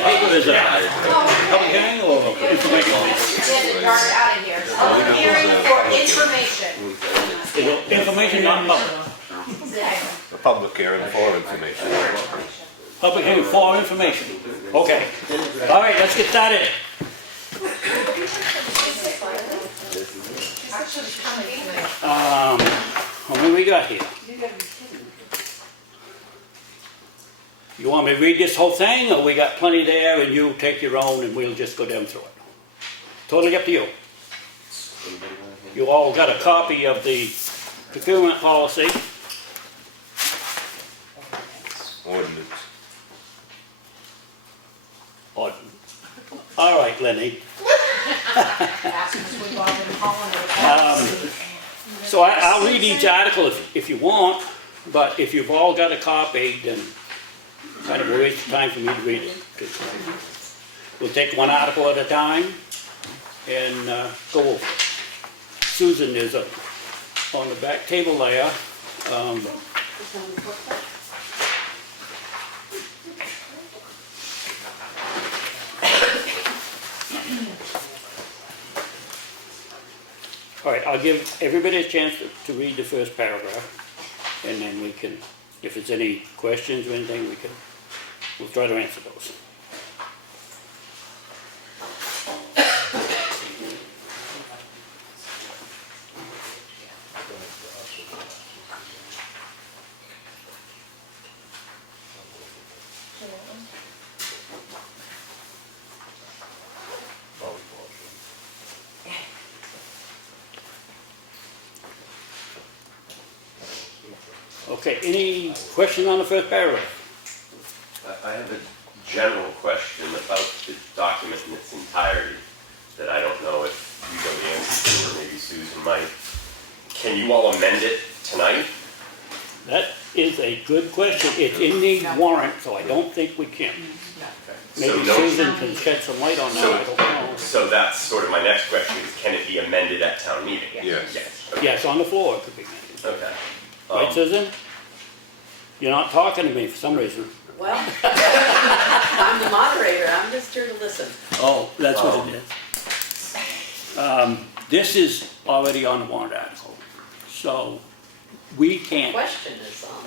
that paper is public hearing or information? Out of here. Public hearing for information. Information, not public. A public hearing for information. Public hearing for information. Okay. All right, let's get started. How many we got here? You want me to read this whole thing, or we got plenty there and you take your own and we'll just go down through it? Totally up to you. You all got a copy of the procurement policy. Ordinance. All right, Lenny. So I'll read each article if you want, but if you've all got a copy, then kind of a waste of time for me to read it. We'll take one article at a time and go over it. Susan is on the back table there. All right, I'll give everybody a chance to read the first paragraph, and then we can, if there's any questions or anything, we'll try to answer those. Okay, any question on the first paragraph? I have a general question about the document in its entirety that I don't know if you know the answer to, or maybe Susan might. Can you all amend it tonight? That is a good question. It's in the warrant, so I don't think we can. Maybe So Susan can shed some light on that, I don't know. So that's sort of my next question is, can it be amended at town meeting? Yes. Okay. Yes, on the floor it could be amended. Okay. Right, Susan? You're not talking to me for some reason. Well, I'm the moderator, I'm just here to listen. Oh, that's what it is. This is already on the warrant article, so we can't, Question is on.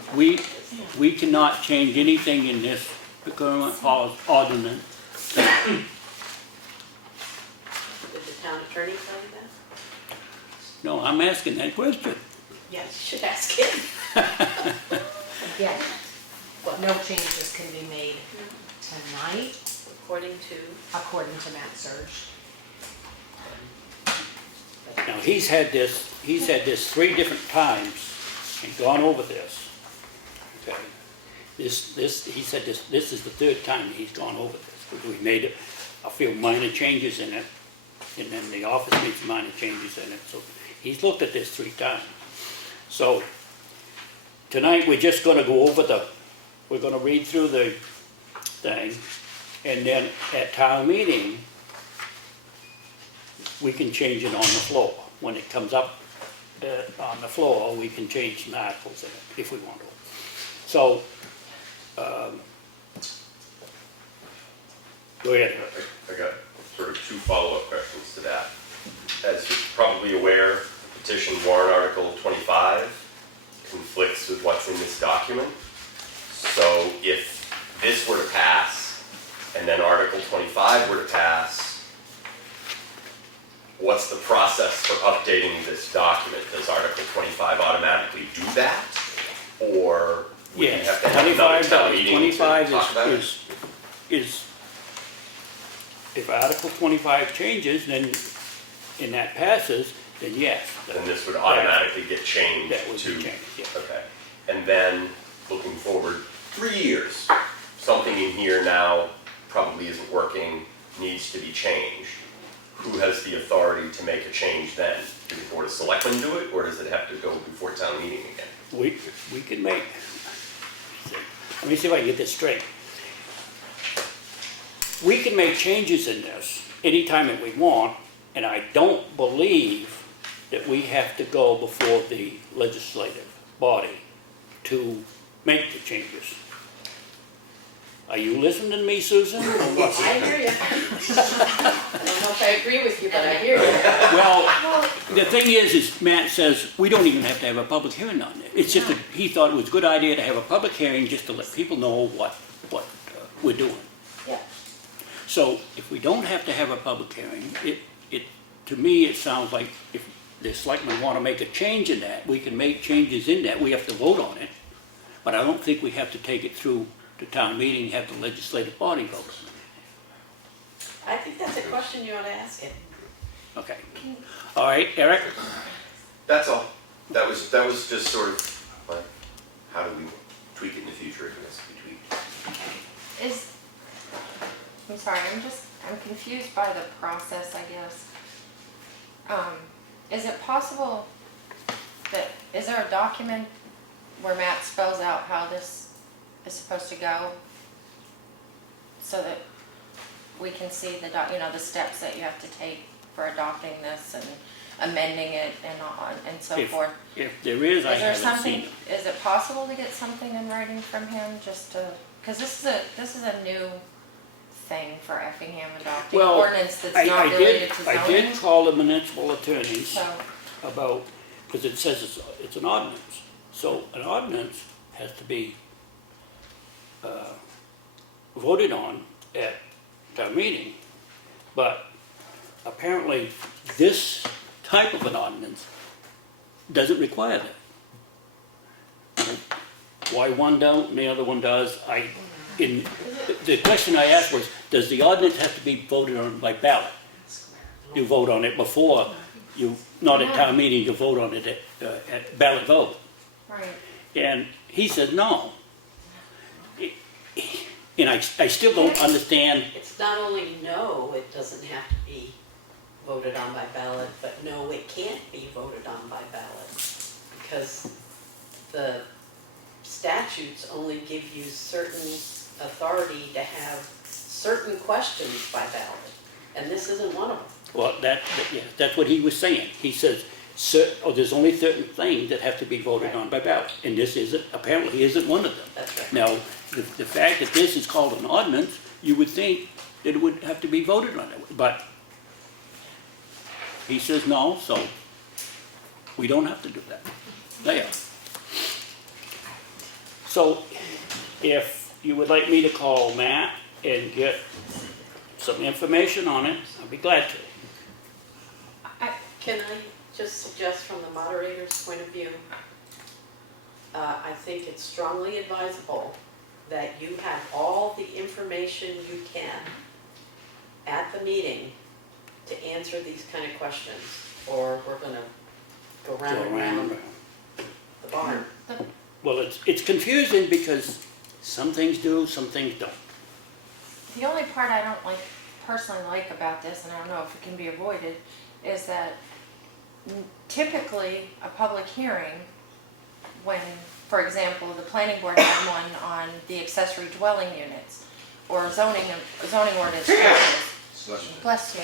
we cannot change anything in this procurement policy ordinance. Did the town attorney tell you that? No, I'm asking that question. Yes. You should ask him. Again, no changes can be made tonight, According to, according to Matt Surge. Now, he's had this 3 different times and gone over this. Okay. He said this is the 3rd time he's gone over this, because we made a few minor changes in it, and then the office made some minor changes in it, so he's looked at this 3 times. So, tonight we're just gonna go over we're gonna read through the thing, and then at town meeting, we can change it on the floor. When it comes up on the floor, we can change some articles in it, if we want to. So, go ahead. I got sort of 2 follow-up questions to that. As you're probably aware, petition warrant article 25 conflicts with what's in this document. So if this were to pass, and then article 25 were to pass, what's the process for updating this document? Does article 25 automatically do that? Or would you Yes, have to have another town meeting to 25 talk about it? is, if Article 25 changes, then, and that passes, then yes. Then this would automatically get changed That would be to... changed, yes. Okay. And then, looking forward 3 years, something in here now probably isn't working, needs to be changed. Who has the authority to make a change then? Does the Board of Selectmen do it, or does it have to go before town meeting again? We can make, let me see if I can get this straight. We can make changes in this anytime that we want, and I don't believe that we have to go before the legislative body to make the changes. Are you listening to me, Susan, or what? I hear you. I don't know if I agree with you, but I hear you. Well, the thing is Matt says, we don't even have to have a public hearing on it. It's just that he thought it was a good idea to have a public hearing just to let people know what we're doing. Yeah. So if we don't have to have a public hearing, to me, it sounds like if the selectmen want to make a change in that, we can make changes in that. We have to vote on it. But I don't think we have to take it through to town meeting, have the legislative body vote on I think that's a question you ought to ask him. it. Okay. All right, Eric? That's all. That was just sort of like, how do we tweak it in the future if it has to be tweaked? I'm sorry, I'm confused by the process, I guess. Is it possible is there a document where Matt spells out how this is supposed to go? So that we can see the steps that you have to take for adopting this and amending it and so forth. If there is, I Is there haven't seen something, it. is it possible to get something in writing from him just to, because this is a new thing for Effingham adopting Well, ordinance that's not related to zoning. I did call the municipal attorneys So, about, because it says it's an ordinance. So an ordinance has to be voted on at town meeting, but apparently this type of an ordinance doesn't require that. Why one don't and the other one does, the question I asked was, does the ordinance have to be voted on by ballot? You vote on it before, not at town meeting, you vote on it at ballot vote. right, And he said, no. And I still don't understand, It's not only no, it doesn't have to be voted on by ballot, but no, it can't be voted on by ballot. Because the statutes only give you certain authority to have certain questions by ballot. And this isn't one of them. well, that's what he was saying. He says, there's only certain things that have to be voted on by ballot. And this apparently isn't one of them. That's right. Now, the fact that this is called an ordinance, you would think that it would have to be voted on, but he says no, so we don't have to do that. There. So, if you would like me to call Matt and get some information on it, I'd be glad to. Can I just suggest from the moderator's point of view, I think it's strongly advisable that you have all the information you can at the meeting to answer these kind of questions, or we're gonna go round and round the barn. Well, it's confusing because some things do, some things don't. the only part I don't personally like about this, and I don't know if it can be avoided, is that typically a public hearing, when, for example, the planning board had one on the accessory dwelling units or zoning ordinance changes. Bless you.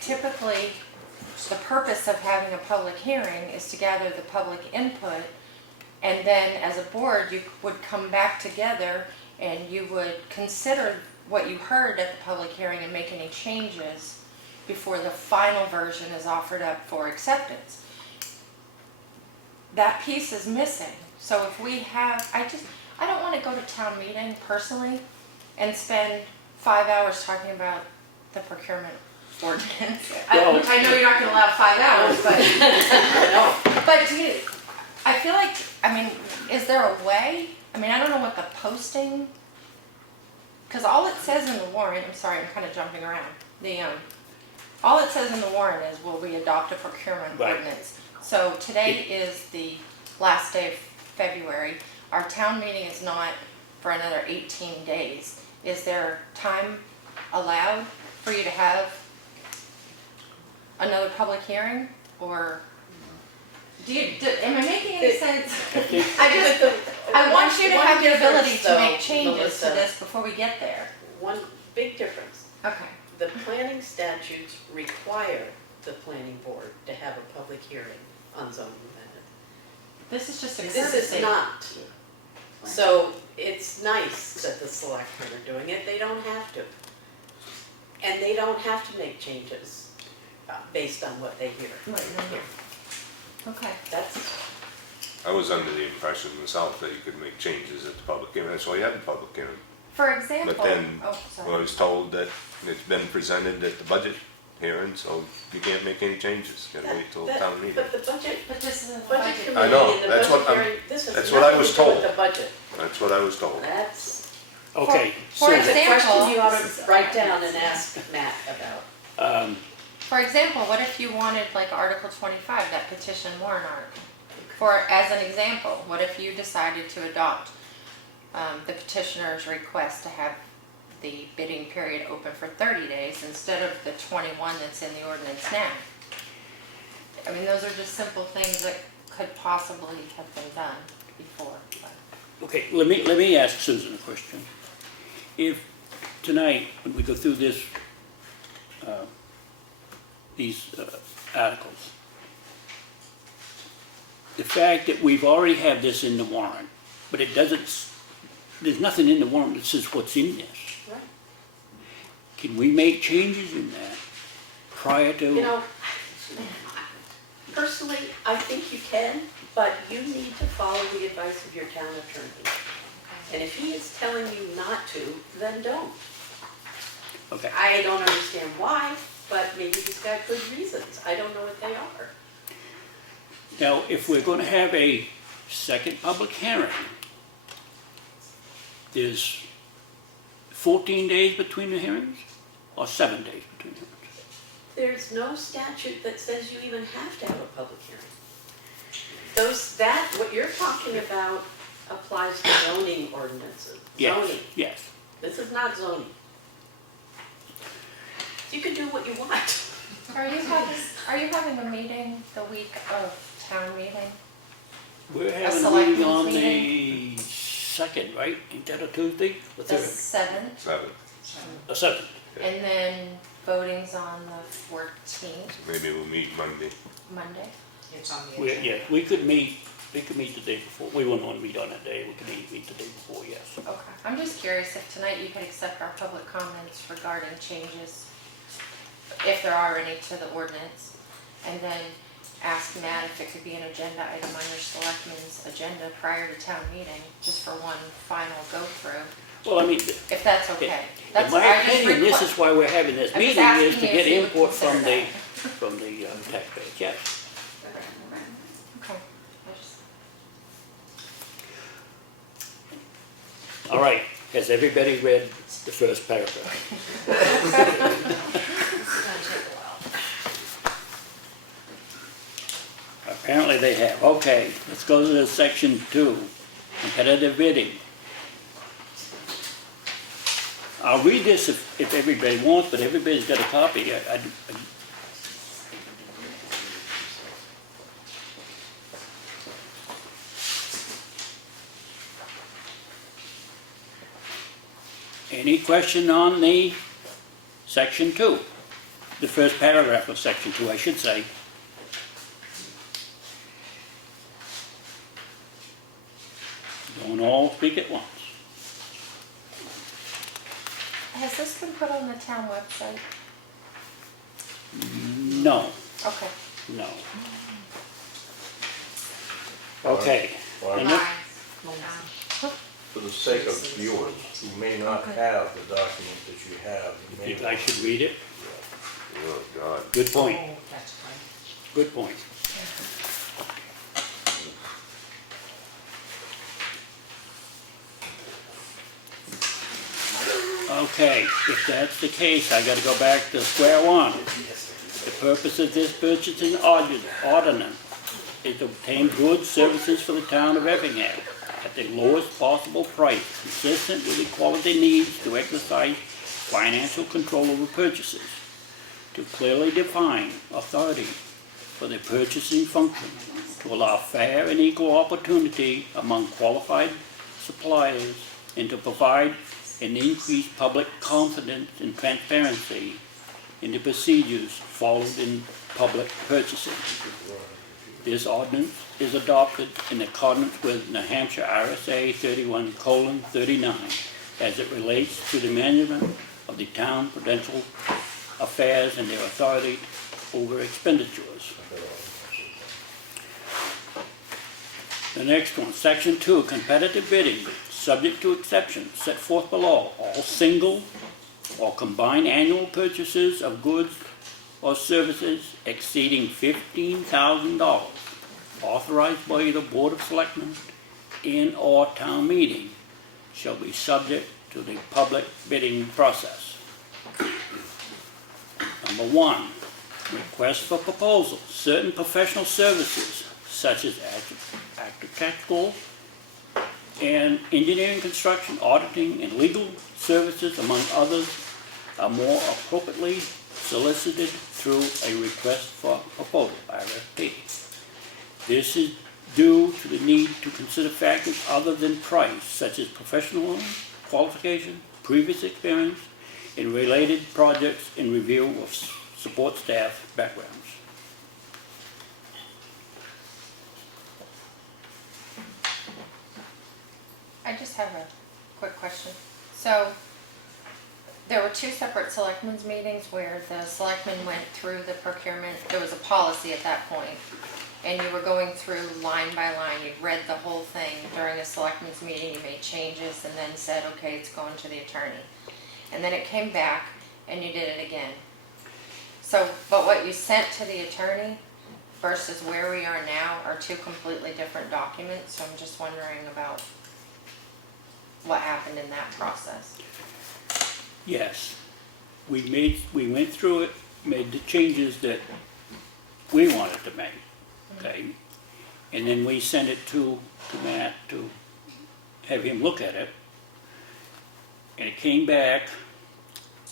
Typically, the purpose of having a public hearing is to gather the public input, and then as a board, you would come back together and you would consider what you heard at the public hearing and make any changes before the final version is offered up for acceptance. That piece is missing. So if we have, I don't want to go to town meeting personally and spend 5 hours talking about the procurement ordinance. Well, I know you're not going to allow 5 hours, but I feel like, is there a way? I don't know what the posting, because all it says in the warrant, I'm sorry, I'm kind of jumping around. All it says in the warrant is, will we adopt a procurement Right. ordinance? So today is the last day of February. Our town meeting is not for another 18 days. Is there time allowed for you to have another public hearing? Or am I making any sense? I want you to have the ability to make changes to this before we get there. One big difference. Okay. The planning statutes require the planning board to have a public hearing on zoning amendment. This is just a This courtesy. is not. So it's nice that the selectmen are doing it, they don't have to. And they don't have to make changes based on what they hear. Right, right. Okay. That's, I was under the impression myself that you could make changes at the public hearing, that's why you had the public hearing. For example, But then, oh, well, I sorry. was told that it's been presented at the budget hearing, so you can't make any changes, gotta wait till town meeting. but the budget, But this is a budget budget. committee I know, and the that's budget what I'm- hearing, this has that's what I nothing was to do with told. the budget. That's what I was told. That's Okay, For Susan, the question example- you ought to write down and ask Matt about. For example, what if you wanted like Article 25, that petition warrant article? As an example, what if you decided to adopt the petitioner's request to have the bidding period open for 30 days instead of the 21 that's in the ordinance now? I mean, those are just simple things that could possibly have been done before. But. okay, let me ask Susan a question. If tonight, when we go through this, these articles, the fact that we've already had this in the warrant, but it doesn't, there's nothing in the warrant that says what's in this. Right. Can we make changes in that prior to? You know, personally, I think you can, but you need to follow the advice of your town attorney. And if he is telling you not to, then don't. Okay, I don't understand why, but maybe he's got good reasons. I don't know what they are. now, if we're gonna have a second public hearing, there's 14 days between the hearings, or 7 days between the hearings? There's no statute that says you even have to have a public hearing. What you're talking about applies to zoning ordinances. Yes, Zoning. yes. This is not zoning. You can do what you want. Are you having a meeting the week of town meeting? We're having a selectmen's meeting on meeting? the 2nd, right? Ain't that a Tuesday? The The 3rd? 7th, 7, The 7th. and then voting's on the 14th, maybe we'll meet Monday. Monday. It's on the agenda. Yeah, we could meet the day before. We wouldn't want to meet on that day. We could meet the day before, yes. Okay. I'm just curious if tonight you could accept our public comments regarding changes, if there are any, to the ordinance, and then ask Matt if it could be an agenda item on your selectmen's agenda prior to town meeting, just for one final go-through, Well, I mean, if that's okay. in my opinion, this is why we're having this I'm just meeting, is asking to you get if you would input from consider the taxpayers, yes. Okay. I just- All right, has everybody read the first paragraph? It's gonna take a while. Apparently they have. Okay, let's go to the section 2, competitive bidding. I'll read this if everybody wants, but everybody's got a copy. Any question on the section 2? The first paragraph of section 2, I should say. Don't all speak at once. Has this been put on the town website? No, Okay. no. Okay. Well, the next- for the sake of viewers who may not have the document that you have, you may If I should read it? Oh, God. Good point, Oh, that's fine. good point. Okay, if that's the case, I gotta go back to square one. The purpose of this purchasing ordinance is to obtain goods, services for the town of Effingham at the lowest possible price, consistent with equality needs to exercise financial control over purchases, to clearly define authority for the purchasing function, to allow fair and equal opportunity among qualified suppliers, and to provide an increased public confidence and transparency in the procedures followed in public purchasing. This ordinance is adopted in accordance with New Hampshire RSA 31:39 as it relates to the management of the town prudential affairs and their authority over expenditures. The next one, Section 2, competitive bidding, subject to exceptions set forth below. All single or combined annual purchases of goods or services exceeding $15,000 authorized by the Board of Selectmen and/or town meeting shall be subject to the public bidding process. Number 1, request for proposal. Certain professional services such as architectural and engineering, construction, auditing, and legal services, among others, are more appropriately solicited through a request for proposal, RFP. This is due to the need to consider factors other than price, such as professional qualification, previous experience, and related projects and review of support staff backgrounds. I just have a quick question. So, there were 2 separate selectmen's meetings where the selectmen went through the procurement. There was a policy at that point, and you were going through line by line. You read the whole thing during a selectmen's meeting. You made changes and then said, okay, it's going to the attorney. And then it came back and you did it again. So, but what you sent to the attorney versus where we are now are 2 completely different documents. So I'm just wondering about what happened in that process. Yes, we went through it, made the changes that we wanted to make, okay? And then we sent it to Matt to have him look at it. And it came back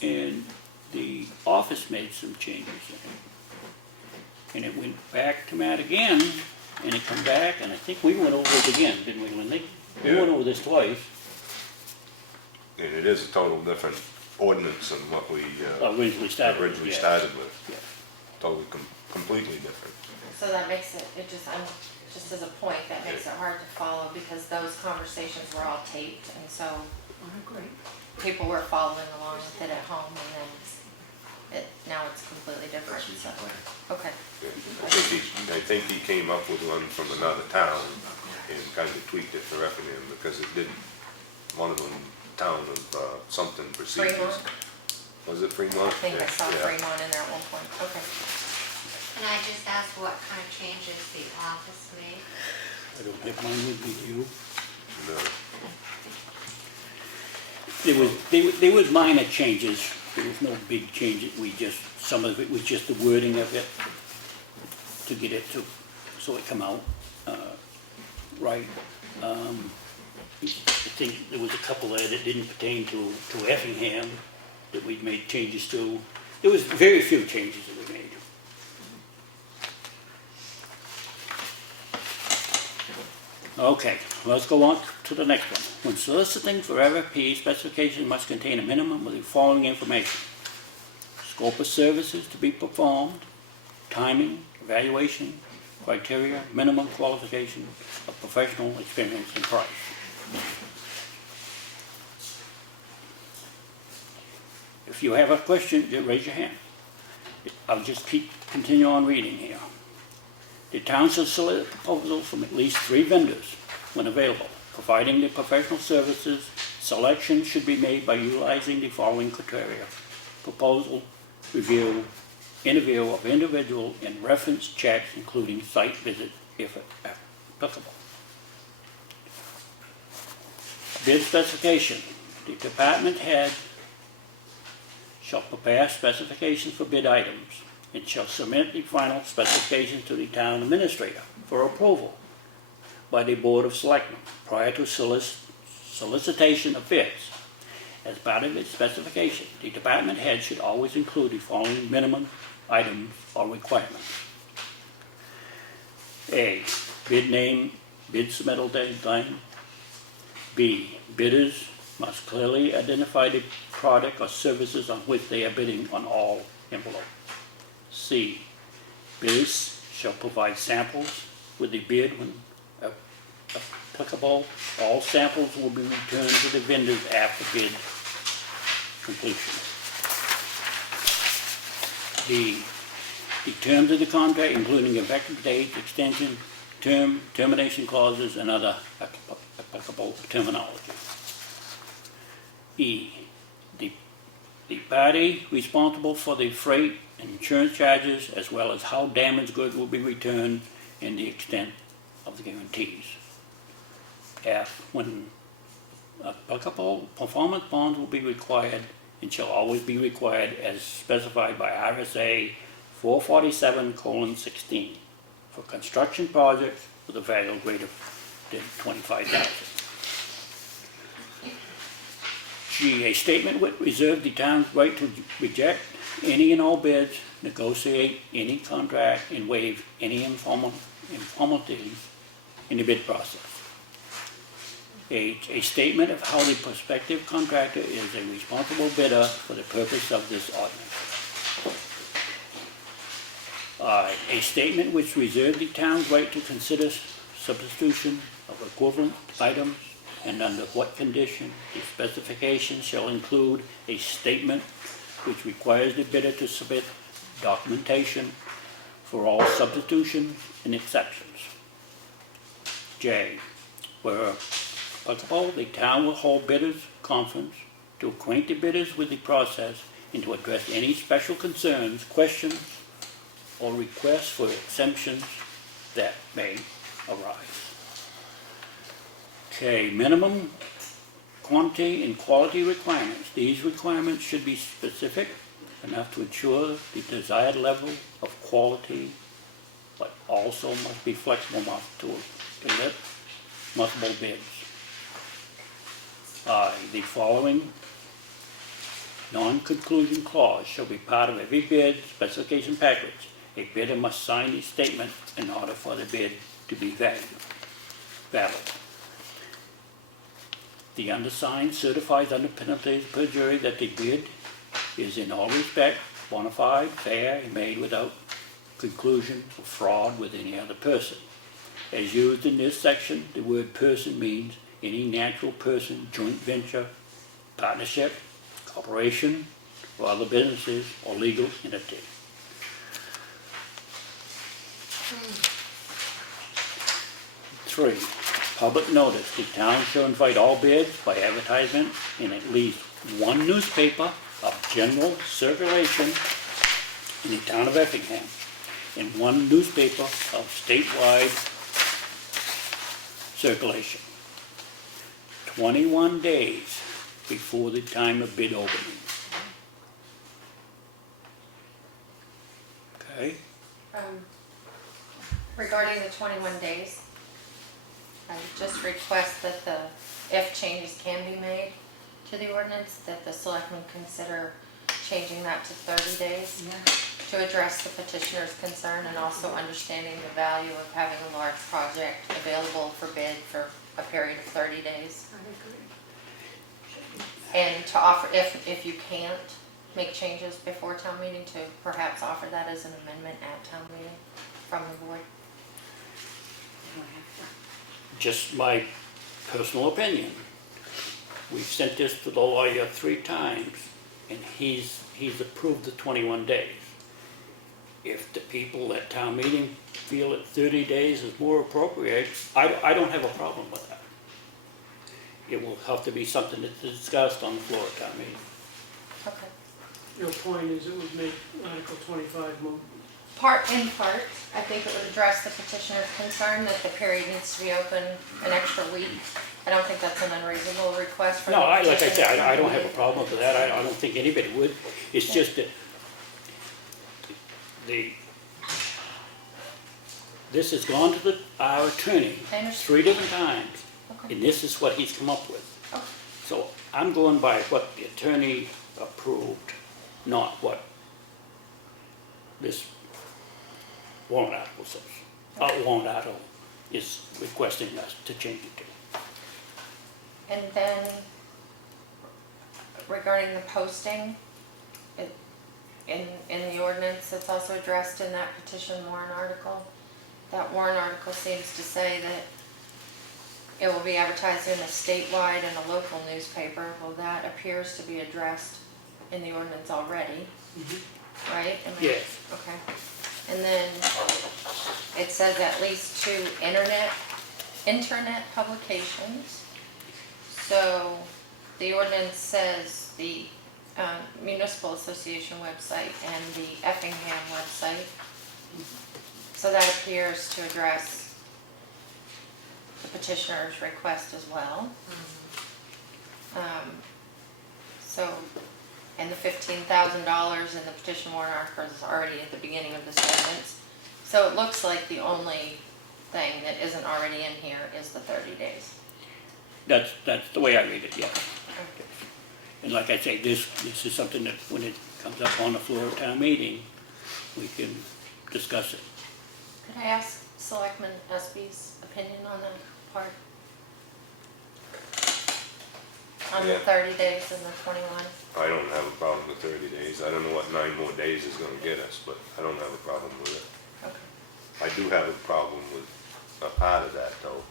and the office made some changes in it. And it went back to Matt again, and it come back, and I think we went over it again, didn't we, Lindy? We Yeah. went over this twice. And it is a total different ordinance than what we Originally started with, originally yeah. started with. Yeah. Totally, completely different. So that makes it, just as a point, that makes it hard to follow because those conversations were all taped and so people were following along with it at home and then now it's completely different, so, okay. I think he came up with one from another town and kind of tweaked it for Effingham because it did, one of them, town of something procedures. Fremont? Was it Fremont? I think I saw Yeah. Fremont in there at one point, okay. Can I just ask what kind of changes the office made? I don't have mine with me, do you? No. There was minor changes, there was no big changes, some of it was just the wording of it to get it to, so it come out, right. I think there was a couple there that didn't pertain to Effingham that we made changes to. There was very few changes that we made. Okay, let's go on to the next one. When soliciting for RFP, specifications must contain a minimum of the following information: scope of services to be performed, timing, evaluation, criteria, minimum qualification of professional experience, and price. If you have a question, just raise your hand. I'll just continue on reading here. The town shall solicit proposals from at least 3 vendors when available, providing the professional services. Selection should be made by utilizing the following criteria: proposal, review, interview of individual, and reference checks, including site visit if applicable. Bid specification. The department head shall prepare specifications for bid items and shall submit the final specifications to the town administrator for approval by the Board of Selectmen prior to solicitation of bids. As part of its specification, the department head should always include the following minimum items or requirements. A. Bid name, bid submittal deadline. B. Bidders must clearly identify the product or services on which they are bidding on all envelopes. C. Bidders shall provide samples with the bid when applicable. All samples will be returned to the vendors after bid completion. The terms of the contract, including effective date, extension, term, termination clauses, and other applicable terminology. E, the party responsible for the freight and insurance charges, as well as how damaged goods will be returned and the extent of the guarantees. F, when applicable, performance bonds will be required and shall always be required as specified by RSA 447:16 for construction projects with a value greater than $25,000. G, a statement would reserve the town's right to reject any and all bids, negotiate any contract, and waive any informalities in the bid process. H, a statement of how the prospective contractor is a responsible bidder for the purpose of this ordinance. I, a statement which reserves the town's right to consider substitution of equivalent items and under what condition. The specification shall include a statement which requires the bidder to submit documentation for all substitutions and exceptions. J, where applicable, the town will hold bidders' conference to acquaint the bidders with the process and to address any special concerns, questions, or requests for exemptions that may arise. Okay, minimum quantity and quality requirements. These requirements should be specific enough to ensure the desired level of quality, but also must be flexible enough to admit multiple bids. The following non-conclusion clause shall be part of every bid specification package. A bidder must sign a statement in order for the bid to be valid. The undersigned certifies under penalty of perjury that the bid is in all respects bona fide, fair, and made without conclusion of fraud with any other person. As used in this section, the word person means any natural person, joint venture, partnership, corporation, or other businesses or legal entity. Three, public notice. The town shall invite all bids by advertisement in at least one newspaper of general circulation in the town of Effingham and one newspaper of statewide circulation. 21 days before the time of bid opening. Okay? Regarding the 21 days, I just request that if changes can be made to the ordinance, that the selectmen consider changing that to 30 days to address the petitioner's concern and also understanding the value of having a large project available for bid for a period of 30 days. And to offer, if you can't make changes before town meeting, to perhaps offer that as an amendment at town meeting from the board. Just my personal opinion. We've sent this to the lawyer 3 times, and he's approved the 21 days. If the people at town meeting feel that 30 days is more appropriate, I don't have a problem with that. It will have to be something that's discussed on the floor at town meeting. Okay. Your point is it would make Article 25 more. In part, I think it would address the petitioner's concern that the period needs to be open an extra week. I don't think that's an unreasonable request for the No, like I petitioner. said, I don't have a problem with that. I don't think anybody would. It's just that this has gone to our attorney I understand. 3 different times, Okay. and this is what he's come up with. Okay. So I'm going by what the attorney approved, not what this warrant article says. Warrant article is requesting us to change it to. And then regarding the posting, in the ordinance, it's also addressed in that petition warrant article. That warrant article seems to say that it will be advertised in a statewide and a local newspaper. Well, that appears to be addressed in the ordinance already, right? Am I- Yes. Okay. And then it says at least 2 internet publications. So the ordinance says the Municipal Association website and the Effingham website. So that appears to address the petitioner's request as well. So, and the $15,000 in the petition warrant article is already at the beginning of this ordinance. So it looks like the only thing that isn't already in here is the 30 days. That's the way I read it, yeah. And like I say, this is something that when it comes up on the floor of town meeting, we can discuss it. Could I ask Selectman Espie's opinion on that part? On the Yeah. 30 days and the 21? I don't have a problem with 30 days. I don't know what 9 more days is gonna get us, but I don't have a problem with it. Okay. I do have a problem with a part of that though.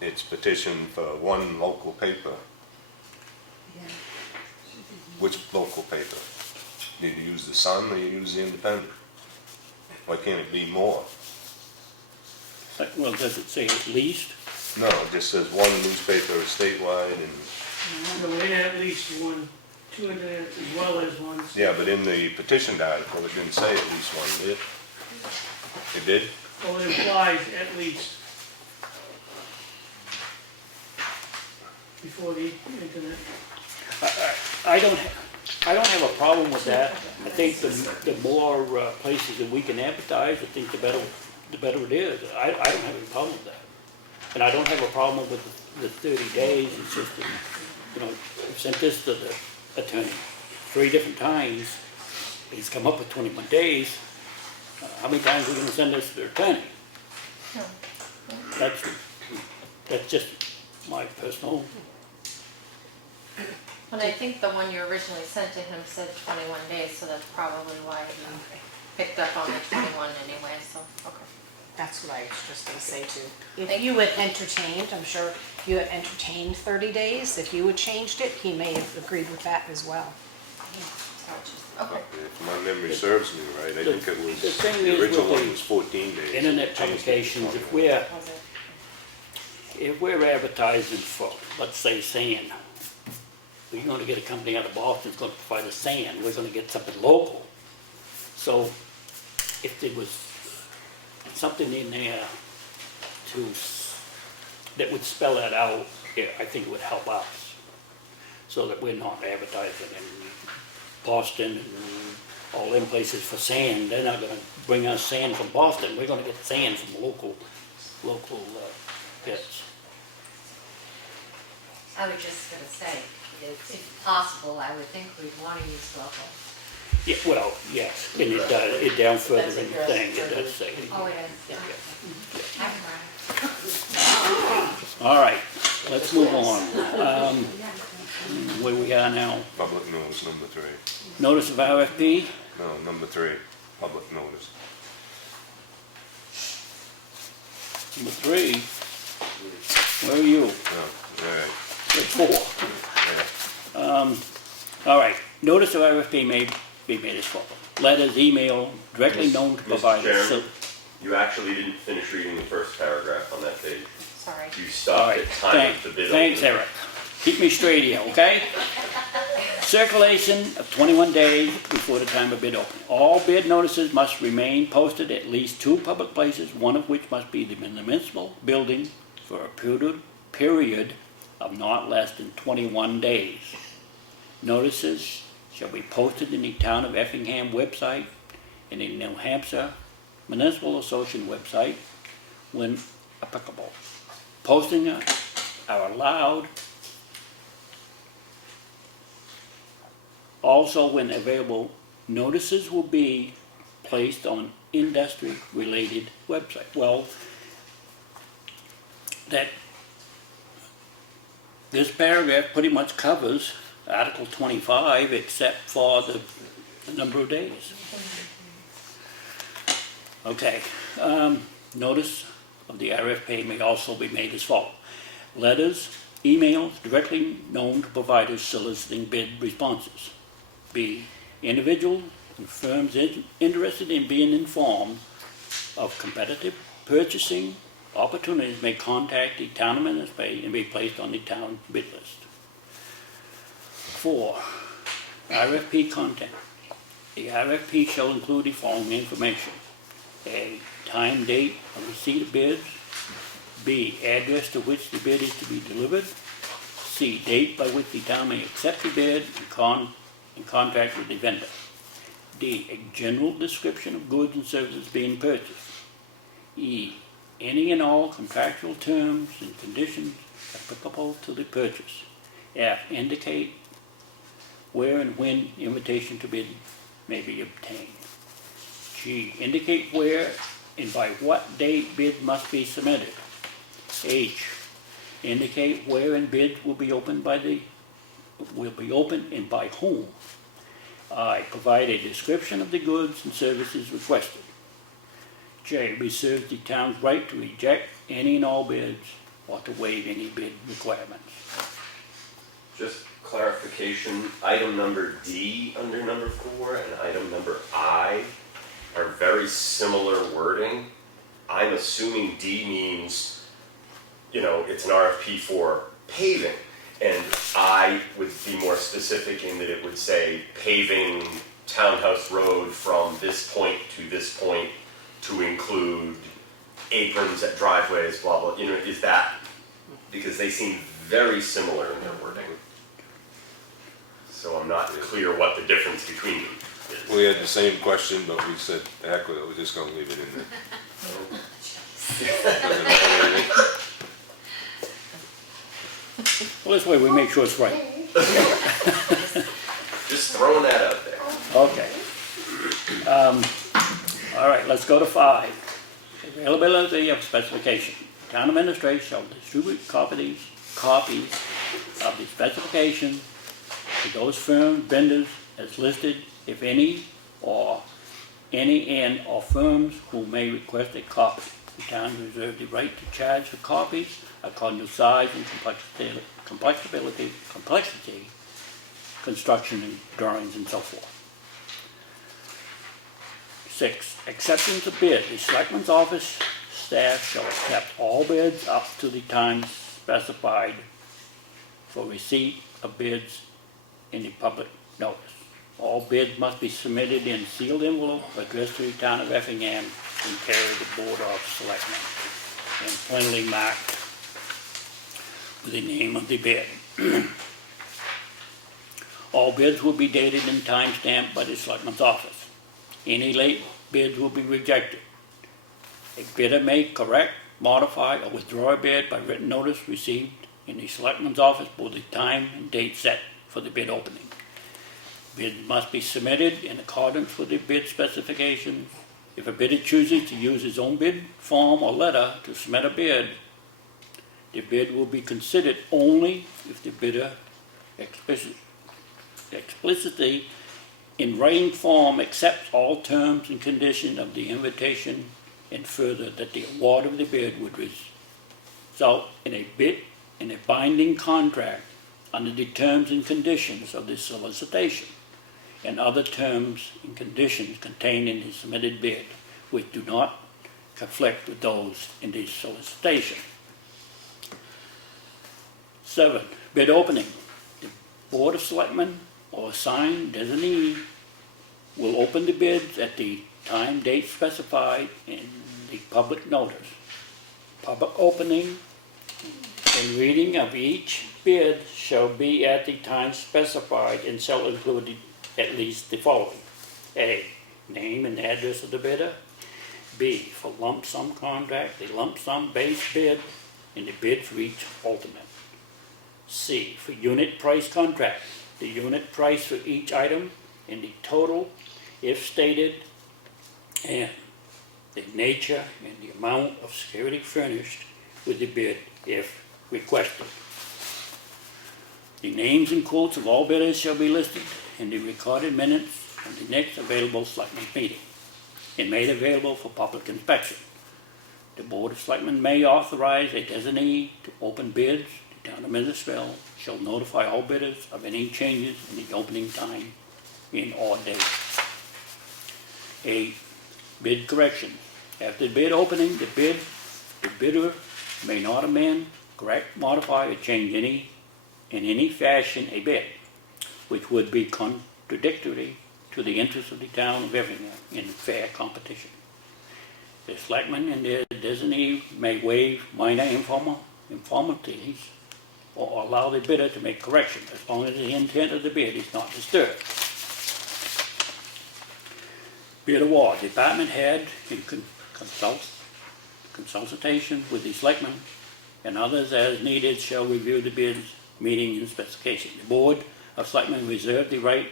It's petitioned for one local paper. Which local paper? Do you use the Sun or you use the Independent? Why can't it be more? Well, does it say at least? No, it just says one newspaper is statewide and, No, in at least 1, 2 internet as well as one. yeah, but in the petition article, it didn't say at least one, did it? It did? Well, it implies at least. Before the internet. I don't have a problem with that. I think the more places that we can advertise, I think the better it is. I don't have any problem with that. And I don't have a problem with the 30 days. It's just, that, you know, I've sent this to the attorney 3 different times. He's come up with 21 days. How many times are we gonna send this to the attorney? No. That's just my personal. But I think the one you originally sent to him said 21 days, so that's probably why he picked up on the 21 anyway, so, okay. That's what I was just gonna say too. If Thank you had entertained, I'm sure you had entertained 30 days, if you had changed it, he may have agreed with that as well. So it's just- Okay. If my memory serves me right, I think it was, The thing is the original with one the was 14 days. Internet Changed it to publications, 21. if we're advertising for, let's say, sand, we're gonna get a company out of Boston that's gonna provide us sand, we're gonna get something local. So if there was something in there that would spell that out, yeah, I think it would help us. So that we're not advertising in Boston and all them places for sand. They're not gonna bring us sand from Boston, we're gonna get sand from local pits. I was just gonna say, if possible, I would think we'd wanna use local. Yeah, well, yes, and it does, it down further in the thing, it does say. Oh, it is? Never mind. All right, let's move on. Where we are now, Public notice, number 3. notice of RFP, No, number 3, public notice. number 3. Where are you? No, all right, At 4. yeah. All right, notice of RFP may be made as follows. Letters, email, directly known to Mr. providers. Chairman? You actually didn't finish reading the first paragraph on that page. Sorry. You All stopped right, at time of the bid thanks, opening. Eric. Keep me straight here, okay? Circulation of 21 days before the time of bid opening. All bid notices must remain posted at least 2 public places, one of which must be the municipal building for a period of not less than 21 days. Notices shall be posted in the town of Effingham website and in New Hampshire Municipal Association website when applicable. Posting are allowed also when available. Notices will be placed on industry-related website. Well, this paragraph pretty much covers Article 25, except for the number of days. Okay, notice of the RFP may also be made as follows. Letters, emails directly known to providers soliciting bid responses. B, individuals and firms interested in being informed of competitive purchasing opportunities may contact the town of Espie and be placed on the town bid list. 4, RFP content. The RFP shall include the following information. A, time, date of receipt of bids. B, address to which the bid is to be delivered. C, date by which the town may accept the bid and contract with the vendor. D, a general description of goods and services being purchased. E, any and all contractual terms and conditions applicable to the purchase. F, indicate where and when invitation to bid may be obtained. G, indicate where and by what date bid must be submitted. H, indicate where and bids will be opened and by whom. I, provide a description of the goods and services requested. J, reserves the town's right to reject any and all bids or to waive any bid requirements. Just clarification, item number D under number 4 and item number I are very similar wording. I'm assuming D means, it's an RFP for paving. And I would be more specific in that it would say paving Townhouse Road from this point to this point to include aprons at driveways, blah, blah. Is that, because they seem very similar in their wording. So I'm not clear what the difference between them is. We had the same question, but we said, heck with it, we're just gonna leave it in there. Doesn't matter anything. Well, this way we make sure it's right. Just throwing that out there. Okay. All right, let's go to 5. Availability of specification. Town administration shall distribute copies of the specification to those firms, vendors as listed, if any, or firms who may request a copy. The town reserves the right to charge for copies according to size and complexity, construction and drawings and so forth. 6, acceptance of bid. The selectman's office staff shall accept all bids up to the time specified for receipt of bids in the public notice. All bids must be submitted in sealed envelope addressed to the town of Effingham and carried to the Board of Selectmen and plainly marked with the name of the bid. All bids will be dated and time-stamped by the Selectman's office. Any late bids will be rejected. A bidder may correct, modify, or withdraw a bid by written notice received in the Selectman's office for the time and date set for the bid opening. Bids must be submitted in accordance with the bid specifications. If a bidder chooses to use his own bid form or letter to submit a bid, the bid will be considered only if the bidder explicitly in writing form accepts all terms and conditions of the invitation, and further that the award of the bid would result in a binding contract under the terms and conditions of the solicitation and other terms and conditions contained in the submitted bid which do not conflict with those in the solicitation. 7, bid opening. The Board of Selectmen or assigned designee will open the bids at the time, date specified in the public notice. Public opening and reading of each bid shall be at the time specified and shall include at least the following. A, name and address of the bidder. B, for lump sum contract, the lump sum base bid and the bid for each ultimate. C, for unit price contract, the unit price for each item and the total if stated, and the nature and the amount of security furnished with the bid if requested. The names and quotes of all bidders shall be listed in the recorded minutes of the next available selectmen's meeting and made available for public inspection. The Board of Selectmen may authorize a designee to open bids. The town of Municipal shall notify all bidders of any changes in the opening time in or date. 8. Bid corrections. After the bid opening, the bidder may not amend, correct, modify, or change in any fashion a bid, which would be contradictory to the interests of the town of Effingham in fair competition. The selectmen and their designee may waive minor informalities or allow the bidder to make corrections as long as the intent of the bid is not disturbed. Bid award. Department head in consultation with the selectmen and others as needed shall review the bids, meeting and specification. The Board of Selectmen reserve the right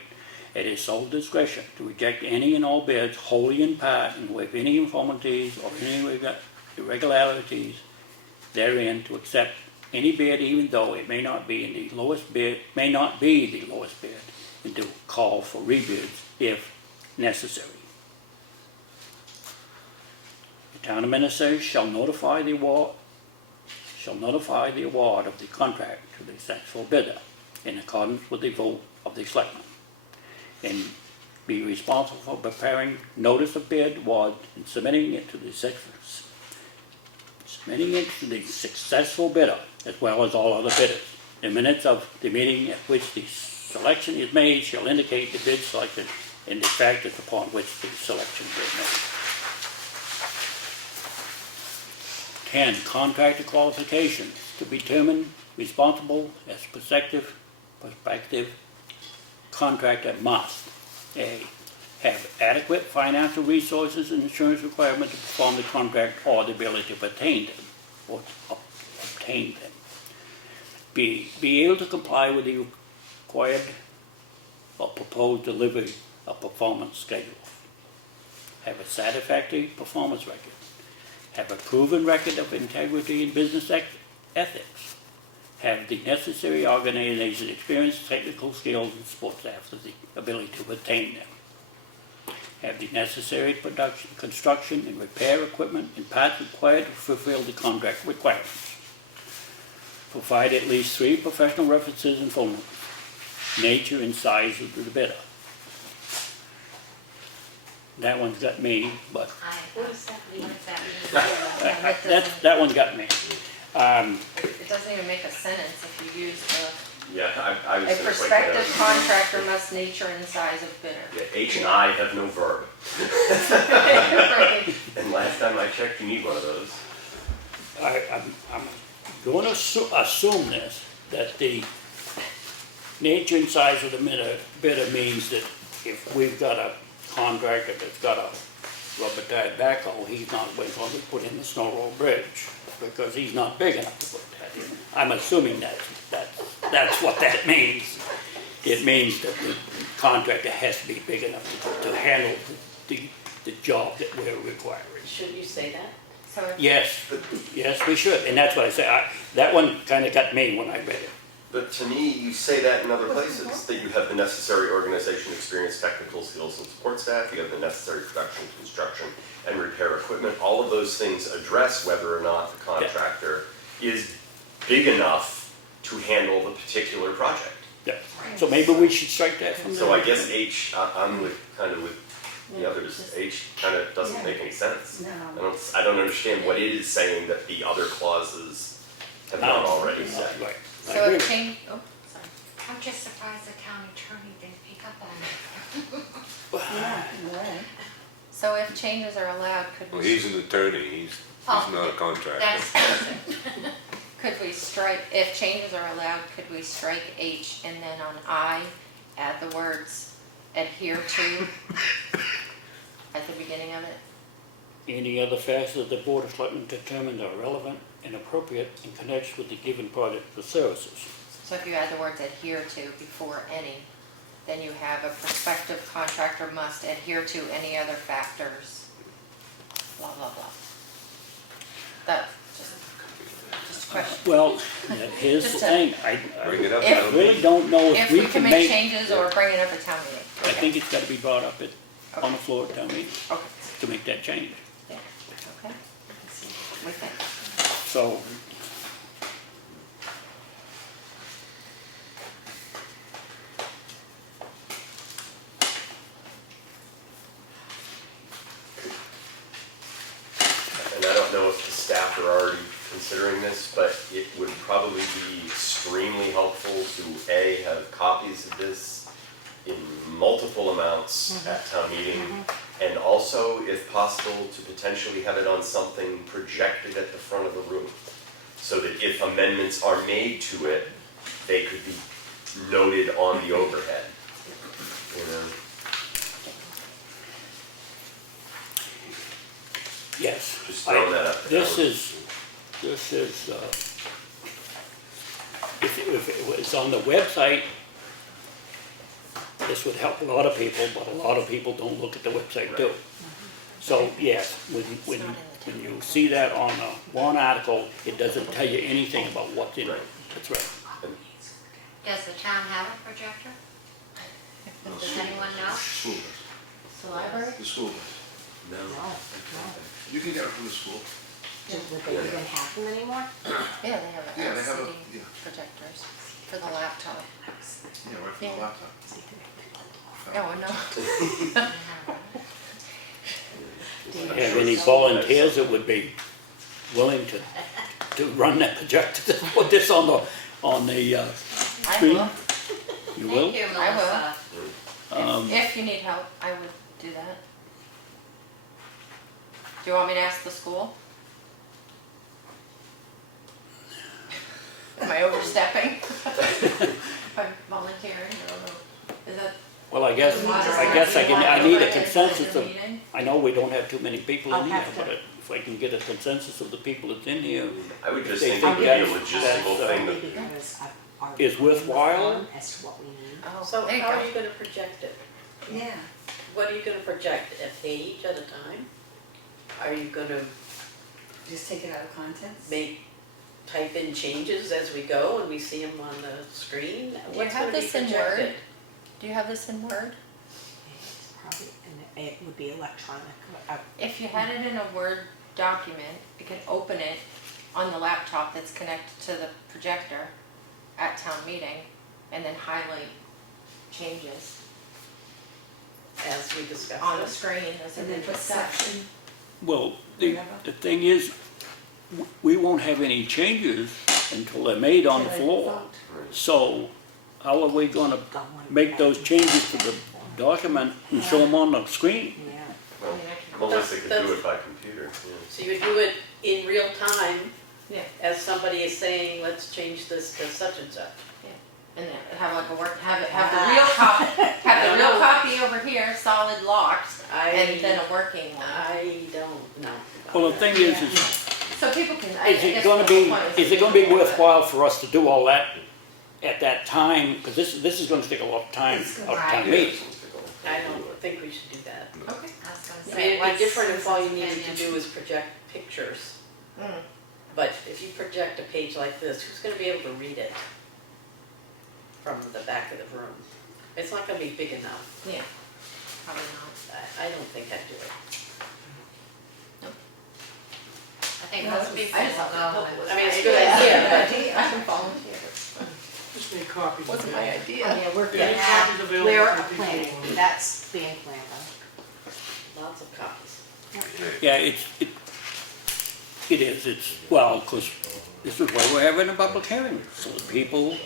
at its sole discretion to reject any and all bids wholly in part and with any informalities or any irregularities therein, to accept any bid even though it may not be the lowest bid, and to call for rebids if necessary. The town administrator shall notify the award of the contract to the successful bidder in accordance with the vote of the selectmen, and be responsible for preparing notice of bid award and submitting it to the successful bidder as well as all other bidders. The minutes of the meeting at which the selection is made shall indicate the bid selected and the factors upon which the selection was made. 10. Contractor qualifications. To be determined responsible as prospective contractor must: A. Have adequate financial resources and insurance requirements to perform the contract or the ability to obtain them. B. Be able to comply with the required or proposed delivery of performance schedules. Have a satisfactory performance record. Have a proven record of integrity and business ethics. Have the necessary organization experience, technical skills, and support staff with the ability to attain them. Have the necessary production, construction, and repair equipment and parts required to fulfill the contract requirements. Provide at least 3 professional references and phone numbers. Nature and size of the bidder. That one's got me, but What does that mean? What does that mean? that one got me. It doesn't even make a sentence if you use Yeah, I was a gonna point that prospective out. contractor must nature and size of bidder. Yeah, H and I have no verb. Right. And last time I checked, you need one of those. I'm going to assume this, that the nature and size of the bidder means that if we've got a contractor that's got a rubber tired backhoe, he's not going to put in the snow roll bridge because he's not big enough to put that in. I'm assuming that's what that means. It means that the contractor has to be big enough to handle the job that we're requiring. Should you say that? So if Yes, we should, and that's what I say. That one kind of got me when I read it. But to me, you say that in other places, that you have the necessary organization, experience, technical skills, and support staff, you have the necessary production, construction, and repair equipment. All of those things address whether or not the contractor is big enough to handle the particular project. Yeah. So maybe we should strike that from there. So I guess H, I'm with the others, H kind of doesn't make any sense. I don't understand what it is saying that the other clauses have not already said. Right. I So agree. if change, oh, sorry. I'm just surprised the town attorney didn't pick up on it. So if changes are allowed, could Well, we, he's an attorney, he's not a contractor. That's, could we strike, if changes are allowed, could we strike H and then on I, add the words adhere to at the beginning of it? Any other facts that the Board of Selectmen determined are relevant and appropriate in connection with the given project or services. So if you add the words adhere to before any, then you have a prospective contractor must adhere to any other factors, blah, blah, blah. That, just question. Well, here's the Just a- thing, Bring it up. If- I really don't know If if we we can make changes or bring it up at town meeting. I think it's gotta be brought up on the floor at town meeting Okay, to make that change. yeah, okay. We think. So, And I don't know if the staff are already considering this, but it would probably be extremely helpful to A, have copies of this in multiple amounts at town meeting, and also, if possible, to potentially have it on something projected at the front of the room, so that if amendments are made to it, they could be noted on the overhead, you know? yes. Just throwing that up there. This is, if it was on the website, this would help a lot of people, but a lot of people don't look at the website too. So, yes, when you see that on a warrant article, it doesn't tell you anything about what's in it. Right. That's right. Does the town have a projector? Does anyone know? School bus. The library? The school bus. No, no. You can get it from the school. Would they even have them anymore? Yeah, they have Yeah, they have a, LCD yeah, projectors for the laptop. yeah, right from Yeah. the laptop. Oh, no. Have any volunteers that would be willing to run that projector, to put this on the I screen? will. You will? Thank you, I will. Melissa. If you need help, I would do that. Do you want me to ask the school? Am I overstepping? If I'm volunteering, I don't know. Is that? Well, I guess I need a consensus of, I know we don't have too many people in I'll here, have to- but if I can get a consensus of the people that's in here, I would just They think it think would be a that's- logistical that's, thing to Maybe because our. Is worthwhile? As to what we need. Oh, So there you how go. are you gonna project it? Yeah. What are you gonna project, a page at a time? Are you gonna Just take it out of context? type in changes as we go and we see them on the screen? What's have gonna be this in Word? projected? Do you have this in Word? It's probably, and it would be electronic. If you had it in a Word document, you can open it on the laptop that's connected to the projector at town meeting and then highlight changes As we discussed on the this. screen as And it then put section, well, the thing is, we won't have any changes until they're made on the floor. So how are we gonna make those changes to the document and show them on the screen? Yeah. Well, Melissa could do it by computer, yeah. So you would do it in real time Yeah, as somebody is saying, let's change this to such and such. and then have like a work, have the real copy, have the real copy over here, solid locked, and then a working one. I don't know. about Well, the that. thing is, So people can, I is it guess gonna the be, point is it gonna be people can- worthwhile for us to do all that at that time? Because this is gonna take a lot of time It's out gonna- of town Yeah, meeting. something to go. I don't think we should do that. Okay. I was gonna I say, mean, it'd what's be different if all you Susan's needed to opinion? do is project pictures. Mm. But if you project a page like this, who's gonna be able to read it from the back of the room? It's not gonna be big enough. Yeah, probably not. I don't think I'd do it. I think No, most people I just will thought go. that was I mean, it's a my good idea, I can volunteer. Just make copies of Wasn't my that. idea. Yeah, we're, Make copies available we're for people. planning, that's being planned on. Lots of copies. Yeah, it is, well, because this is why we're having a public hearing, so that people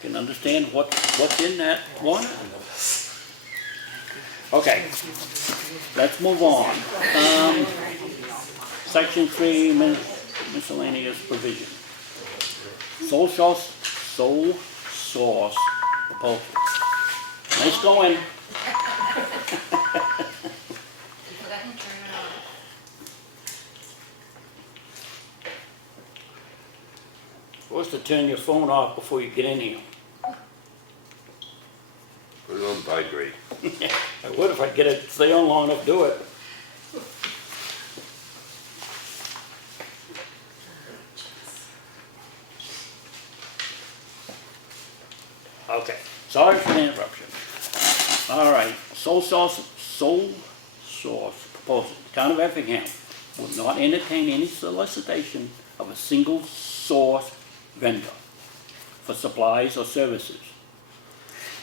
can understand what's in that warrant. Okay, let's move on. Section 3, miscellaneous provision. Sole source proposal. Nice going. You forgot to turn it on. Supposed to turn your phone off before you get in here. Put it on vibrate. I would if I get it, stay on long enough to do it. All right, sole source proposal. The town of Effingham will not entertain any solicitation of a single source vendor for supplies or services.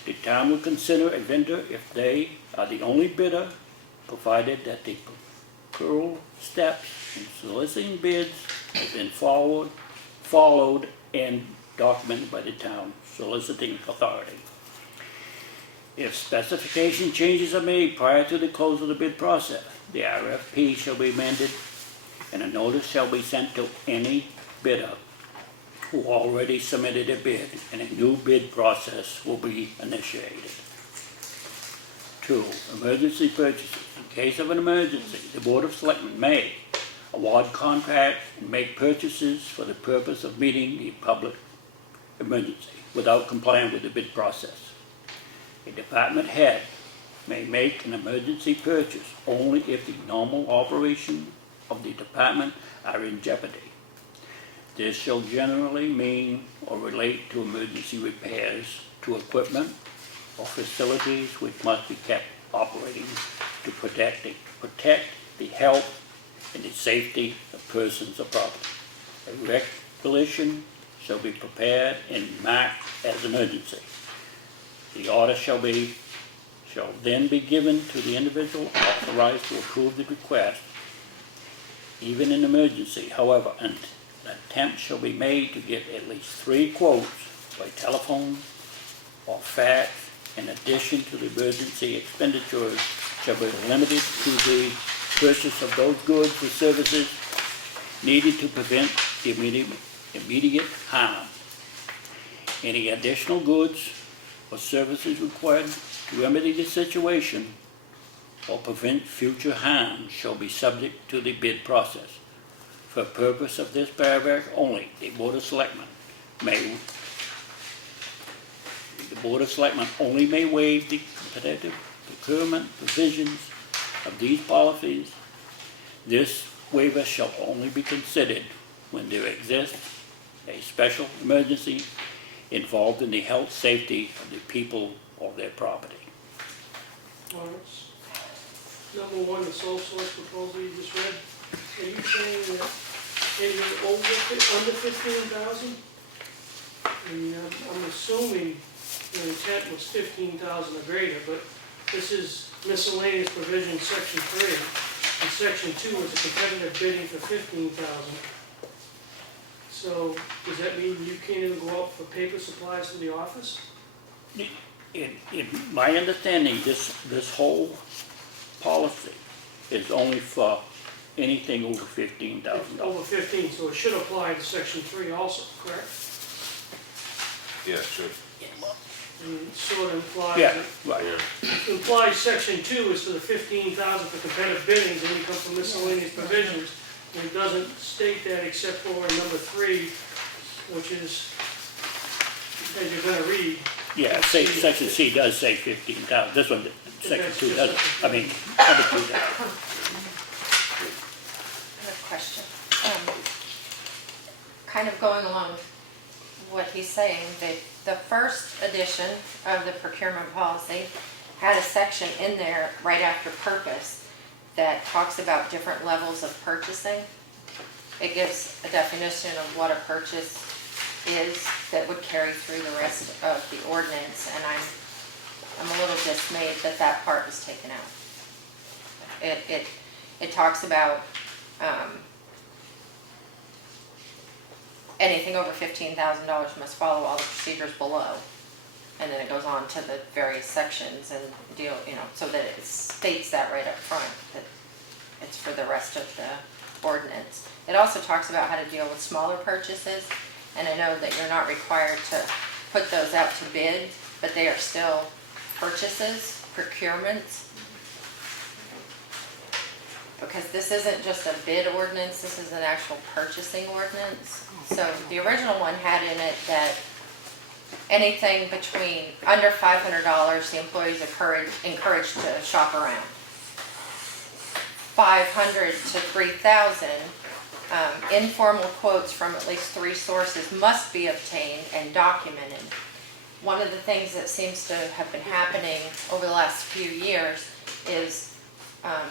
The town will consider a vendor if they are the only bidder, provided that the proper steps in soliciting bids have been followed and documented by the town soliciting authority. If specification changes are made prior to the close of the bid process, the RFP shall be amended and a notice shall be sent to any bidder who already submitted a bid, and a new bid process will be initiated. 2. Emergency purchases. In case of an emergency, the Board of Selectmen may award contracts and make purchases for the purpose of meeting the public emergency without complying with the bid process. A department head may make an emergency purchase only if the normal operation of the department are in jeopardy. This shall generally mean or relate to emergency repairs to equipment or facilities which must be kept operating to protect the health and the safety of persons or property. A requisition shall be prepared and marked as emergency. The order shall then be given to the individual authorized to approve the request, even in emergency. However, an attempt shall be made to get at least 3 quotes by telephone or fax. In addition to the emergency expenditures shall be limited to the purchase of those goods or services needed to prevent the immediate harm. Any additional goods or services required to remedy the situation or prevent future harm shall be subject to the bid process. For purpose of this paragraph only, the Board of Selectmen only may waive the competitive procurement provisions of these policies. This waiver shall only be considered when there exists a special emergency involved in the health, safety of the people or their property. Lawrence, number 1, the sole source proposal you just read, are you saying that anything under 15,000? And I'm assuming the intent was 15,000 or greater, but this is miscellaneous provision, section 3, and section 2 is a competitive bidding for 15,000. So does that mean you can't even go out for paper supplies to the office? In my understanding, this whole policy is only for anything over $15,000. Over 15, so it should apply to section 3 also, correct? Yeah, sure. And it sort of implies Yeah, that right. implies section 2 is for the 15,000 for competitive biddings, and you come from miscellaneous provisions. And it doesn't state that except for number 3, which is, as you're gonna read. Yeah, section C does say 15,000. This one, section 2 doesn't. I mean, number 2 does. I have a question. Kind of going along with what he's saying, the first edition of the procurement policy had a section in there right after purpose that talks about different levels of purchasing. It gives a definition of what a purchase is that would carry through the rest of the ordinance, and I'm a little dismayed that that part was taken out. It talks about anything over $15,000 must follow all the procedures below, and then it goes on to the various sections and so that it states that right up front that it's for the rest of the ordinance. It also talks about how to deal with smaller purchases, and I know that you're not required to put those out to bid, but they are still purchases, procurements. Because this isn't just a bid ordinance, this is an actual purchasing ordinance. So the original one had in it that anything between under $500, the employees are encouraged to shop around. 500 to 3,000, informal quotes from at least 3 sources must be obtained and documented. one of the things that seems to have been happening over the last few years is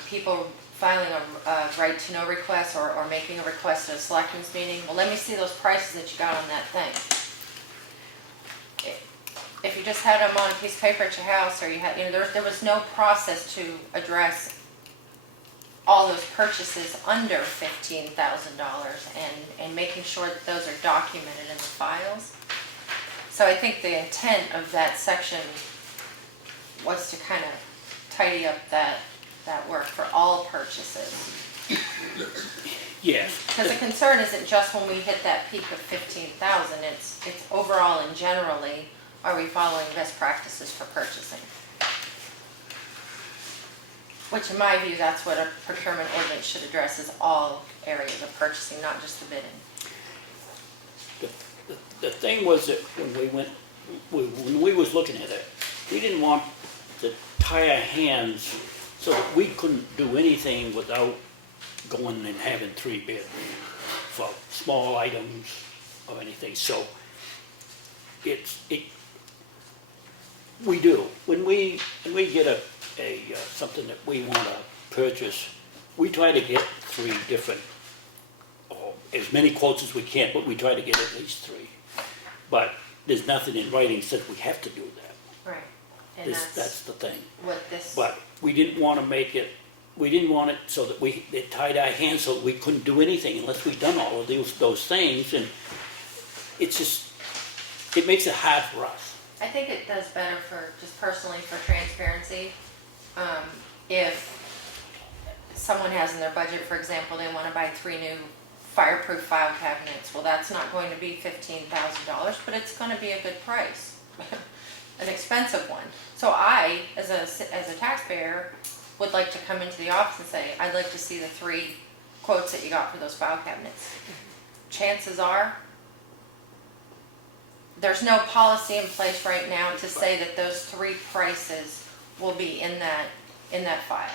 people filing a right to know request or making a request at a selectmen's meeting. Well, let me see those prices that you got on that thing. If you just had them on a piece of paper at your house, or you had, there was no process to address all those purchases under $15,000 and making sure that those are documented in the files. So I think the intent of that section was to kind of tidy up that work for all purchases. Yes. Because the concern isn't just when we hit that peak of 15,000, it's overall and generally, are we following best practices for purchasing? Which in my view, that's what a procurement ordinance should address, is all areas of purchasing, not just the bidding. The thing was that when we was looking at it, we didn't want to tie our hands so that we couldn't do anything without going and having 3 bids for small items or anything. So we do. When we get something that we want to purchase, we try to get 3 different, or as many quotes as we can, but we try to get at least 3. But there's nothing in writing says we have to do that. Right. And That's the thing. what this. But we didn't want to make it, we didn't want it so that it tied our hands so that we couldn't do anything unless we'd done all of those things, and it's just, it makes it hard for us. I think it does better for, just personally, for transparency. If someone has in their budget, for example, they want to buy 3 new fireproof file cabinets, well, that's not going to be $15,000, but it's going to be a good price, an expensive one. So I, as a taxpayer, would like to come into the office and say, I'd like to see the 3 quotes that you got for those file cabinets. Chances are, there's no policy in place right now to say that those 3 prices will be in that file.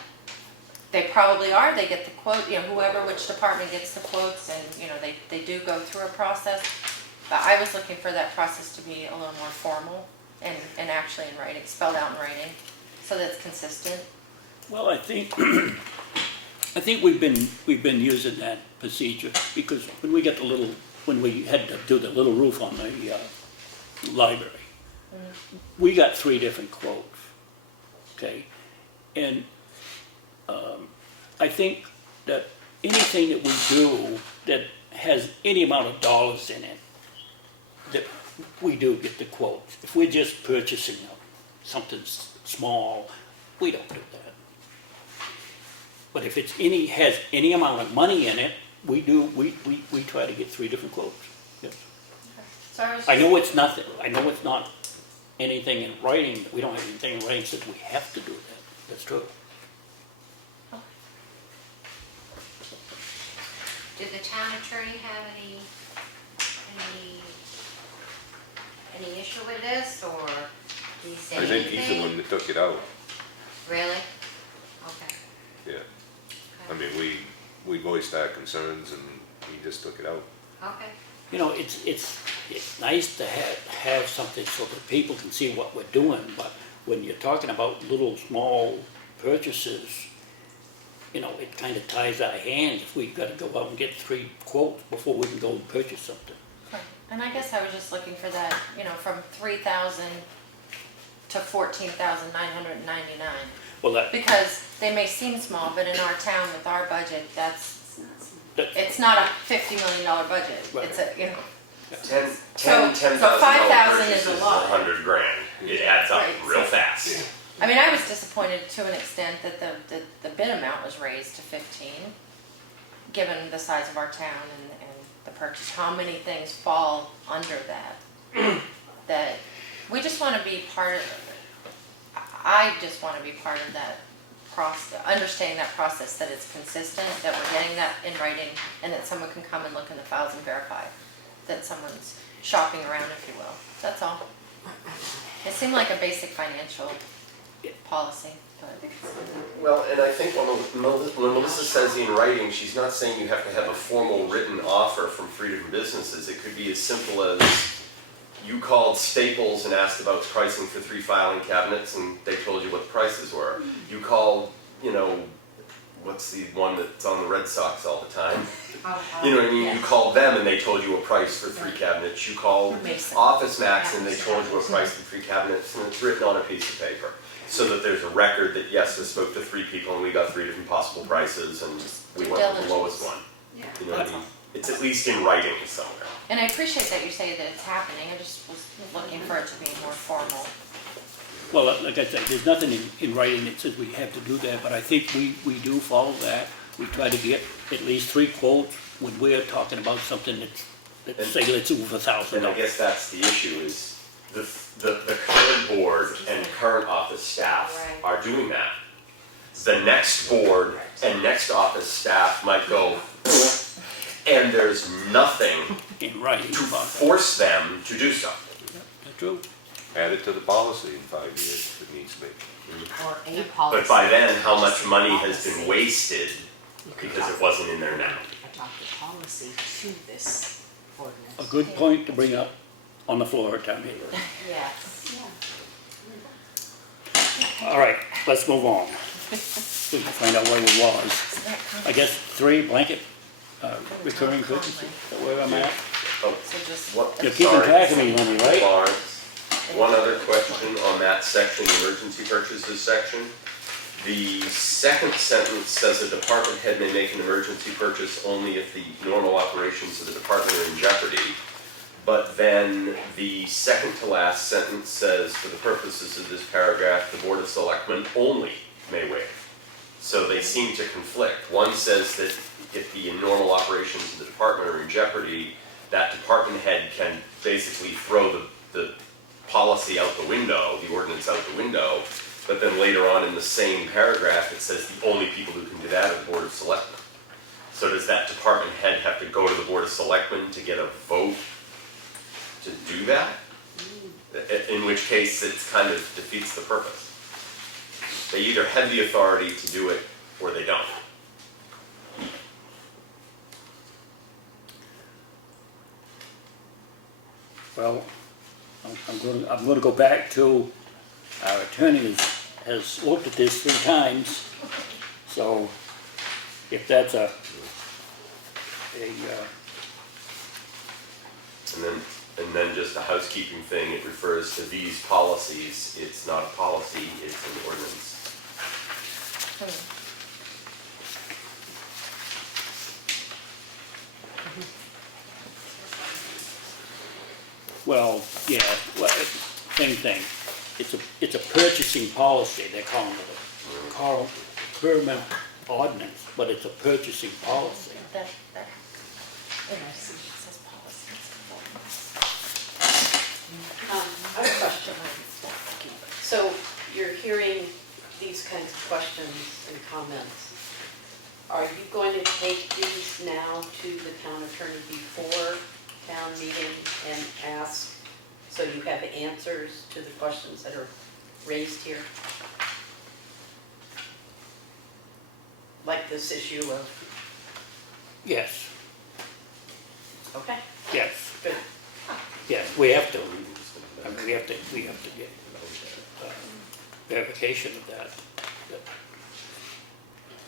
They probably are, they get the quote, which department gets the quotes, and, they do go through a process. But I was looking for that process to be a little more formal and actually in writing, spelled out in writing, so that it's consistent. Well, I think we've been using that procedure because when we had to do the little roof on the library, we got 3 different quotes, okay? And I think that anything that we do that has any amount of dollars in it, that we do get the quotes. If we're just purchasing something small, we don't do that. But if it's has any amount of money in it, we try to get 3 different quotes. Yes. So I know it's nothing. I know it's not anything in writing. We don't have anything in writing that says we have to do that. That's true. Did the town attorney have any issue with this, or did he say I anything? think he's the one that took it out, Really? Okay. yeah. I mean, we voiced our concerns and he just took it out. Okay. It's nice to have something so that people can see what we're doing, but when you're talking about little small purchases, it kind of ties our hands if we've got to go out and get 3 quotes before we can go and purchase something. Right. And I guess I was just looking for that, from 3,000 to 14,999. Well, Because they may seem small, but in our town with our budget, it's not a $50 million budget. Right. It's a, $10,000 $5,000 is a purchases lot. $100,000. It adds up Right. real fast. I mean, I was disappointed to an extent that the bid amount was raised to 15, given the size of our town and the purchase. How many things fall under that? That we just want to be part of. I just want to be part of that process, understanding that process, that it's consistent, that we're getting that in writing, and that someone can come and look in the files and verify that someone's shopping around, if you will. That's all. It seemed like a basic financial policy, but. Well, and I think when Melissa says in writing, she's not saying you have to have a formal written offer from 3 different businesses. It could be as simple as you called Staples and asked about pricing for 3 filing cabinets and they told you what the prices were. You called, you know, what's the one that's on the Red Sox all the time? You know what I mean? You called them and they told you a price for 3 cabinets. You called Mason. Office Max and they told you a price for 3 cabinets, and it's written on a piece of paper. So that there's a record that, yes, I spoke to 3 people and we got 3 different possible prices and we Due went with the diligence. lowest one. Yeah. You know what I mean? It's at least in writing somewhere. And I appreciate that you say that it's happening, I just was looking for it to be more formal. Well, like I said, there's nothing in writing that says we have to do that, but I think we do follow that. We try to get at least 3 quotes when we're talking about something that's say, let's over $1,000. And I guess that's the issue is the current board and current office staff Right. are doing that. The next board and next office staff might go, and there's nothing In writing to about that. force them to do so. That's true. Add it to the policy in 5 years if it needs to be. Or a policy. But by then, how much money has been wasted because it wasn't in there now? Adopt a policy to this ordinance. A good point to bring up on the floor at town meeting. Yes. All right, let's move on. We can find out where we was. I guess 3 blanket recurring purchases, is that where I'm at? Oh, So just, what, You're keeping sorry. track of me, Lenny, right? Lawrence, one other question on that section, the emergency purchases section. The second sentence says a department head may make an emergency purchase only if the normal operations of the department are in jeopardy. But then the second to last sentence says, for the purposes of this paragraph, the Board of Selectmen only may waive. So they seem to conflict. One says that if the normal operations of the department are in jeopardy, that department head can basically throw the policy out the window, the ordinance out the window. But then later on in the same paragraph, it says the only people who can do that are the Board of Selectmen. So does that department head have to go to the Board of Selectmen to get a vote to do that? In which case, it kind of defeats the purpose. They either have the authority to do it or they don't. Well, I'm going to go back to, our attorney has looked at this 3 times, so if that's And then just a housekeeping thing, it refers to these policies. It's not a policy, it's an ordinance. well, yeah, well, same thing. It's a purchasing policy, they're calling it a procurement ordinance, but it's a purchasing policy. that, it says policy. I have a question. So you're hearing these kinds of questions and comments. Are you going to take these now to the town attorney before town meeting and ask, so you have answers to the questions that are raised here? Like this issue of, Yes, okay, yes, good. yes, we have to. I mean, we have to get verification of that.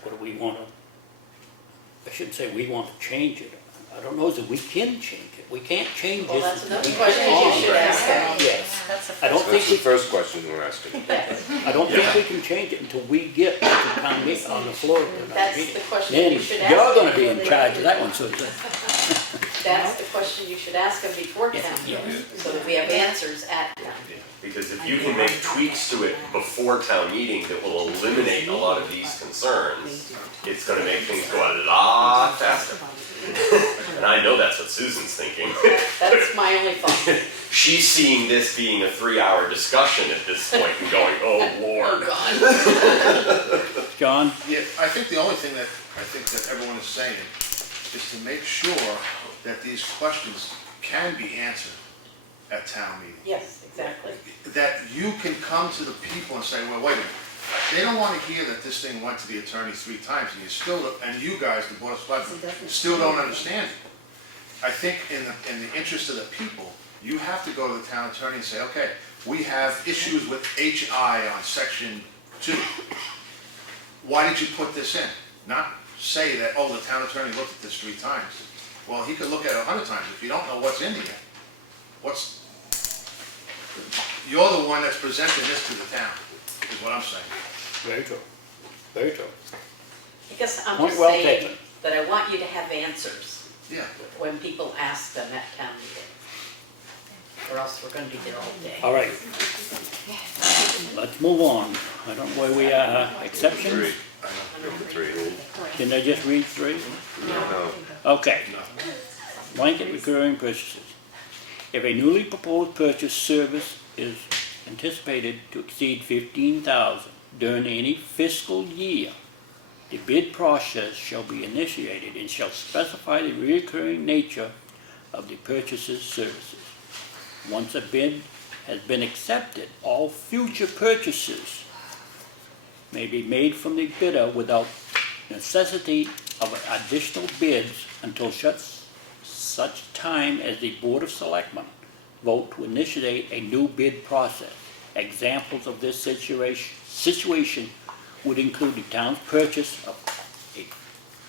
What do we want to, I shouldn't say we want to change it. I don't know that we can change it. We can't change Well, this. that's another We question can't. you should ask them. Yes. That's the I don't first think That's we the first question we're asking. Yes, I don't think we can change it until we get to town meeting on the floor. of the town that's meeting. the question Then you should ask. you're gonna them. be in charge of that one, Susan. That's the question you should ask them before Yeah, town yeah. meeting, so that we have answers at town. Because if you can make tweaks to it before town meeting that will eliminate a lot of these concerns, it's gonna make things go a lot faster. And I know that's what Susan's thinking. That's my only thought. She's seeing this being a 3-hour discussion at this point and going, oh Lord. John? Yeah, I think the only thing that everyone is saying is to make sure that these questions can be answered at town meeting. Yes, exactly. That you can come to the people and say, well, wait a minute, they don't want to hear that this thing went to the attorney 3 times, and you still, and you guys, the Board of Selectmen, still don't understand it. I think in the interest of the people, you have to go to the town attorney and say, okay, we have issues with HI on section 2. Why did you put this in? Not say that, oh, the town attorney looked at this 3 times. Well, he could look at it 100 times. If you don't know what's in here, you're the one that's presenting this to the town, is what I'm saying. Very true, very true. I guess I'm Point just well saying taken. that I want you to have answers Yeah. when people ask them at town meeting. Or else we're gonna be here all day. All right. Let's move on. I don't know where we are. Exceptions? 3. Number 3. Didn't I just read 3? No. Okay. Blanket recurring purchases. If a newly proposed purchase service is anticipated to exceed $15,000 during any fiscal year, the bid process shall be initiated and shall specify the recurring nature of the purchaser's services. Once a bid has been accepted, all future purchases may be made from the bidder without necessity of additional bids until such time as the Board of Selectmen vote to initiate a new bid process. Examples of this situation would include the town's purchase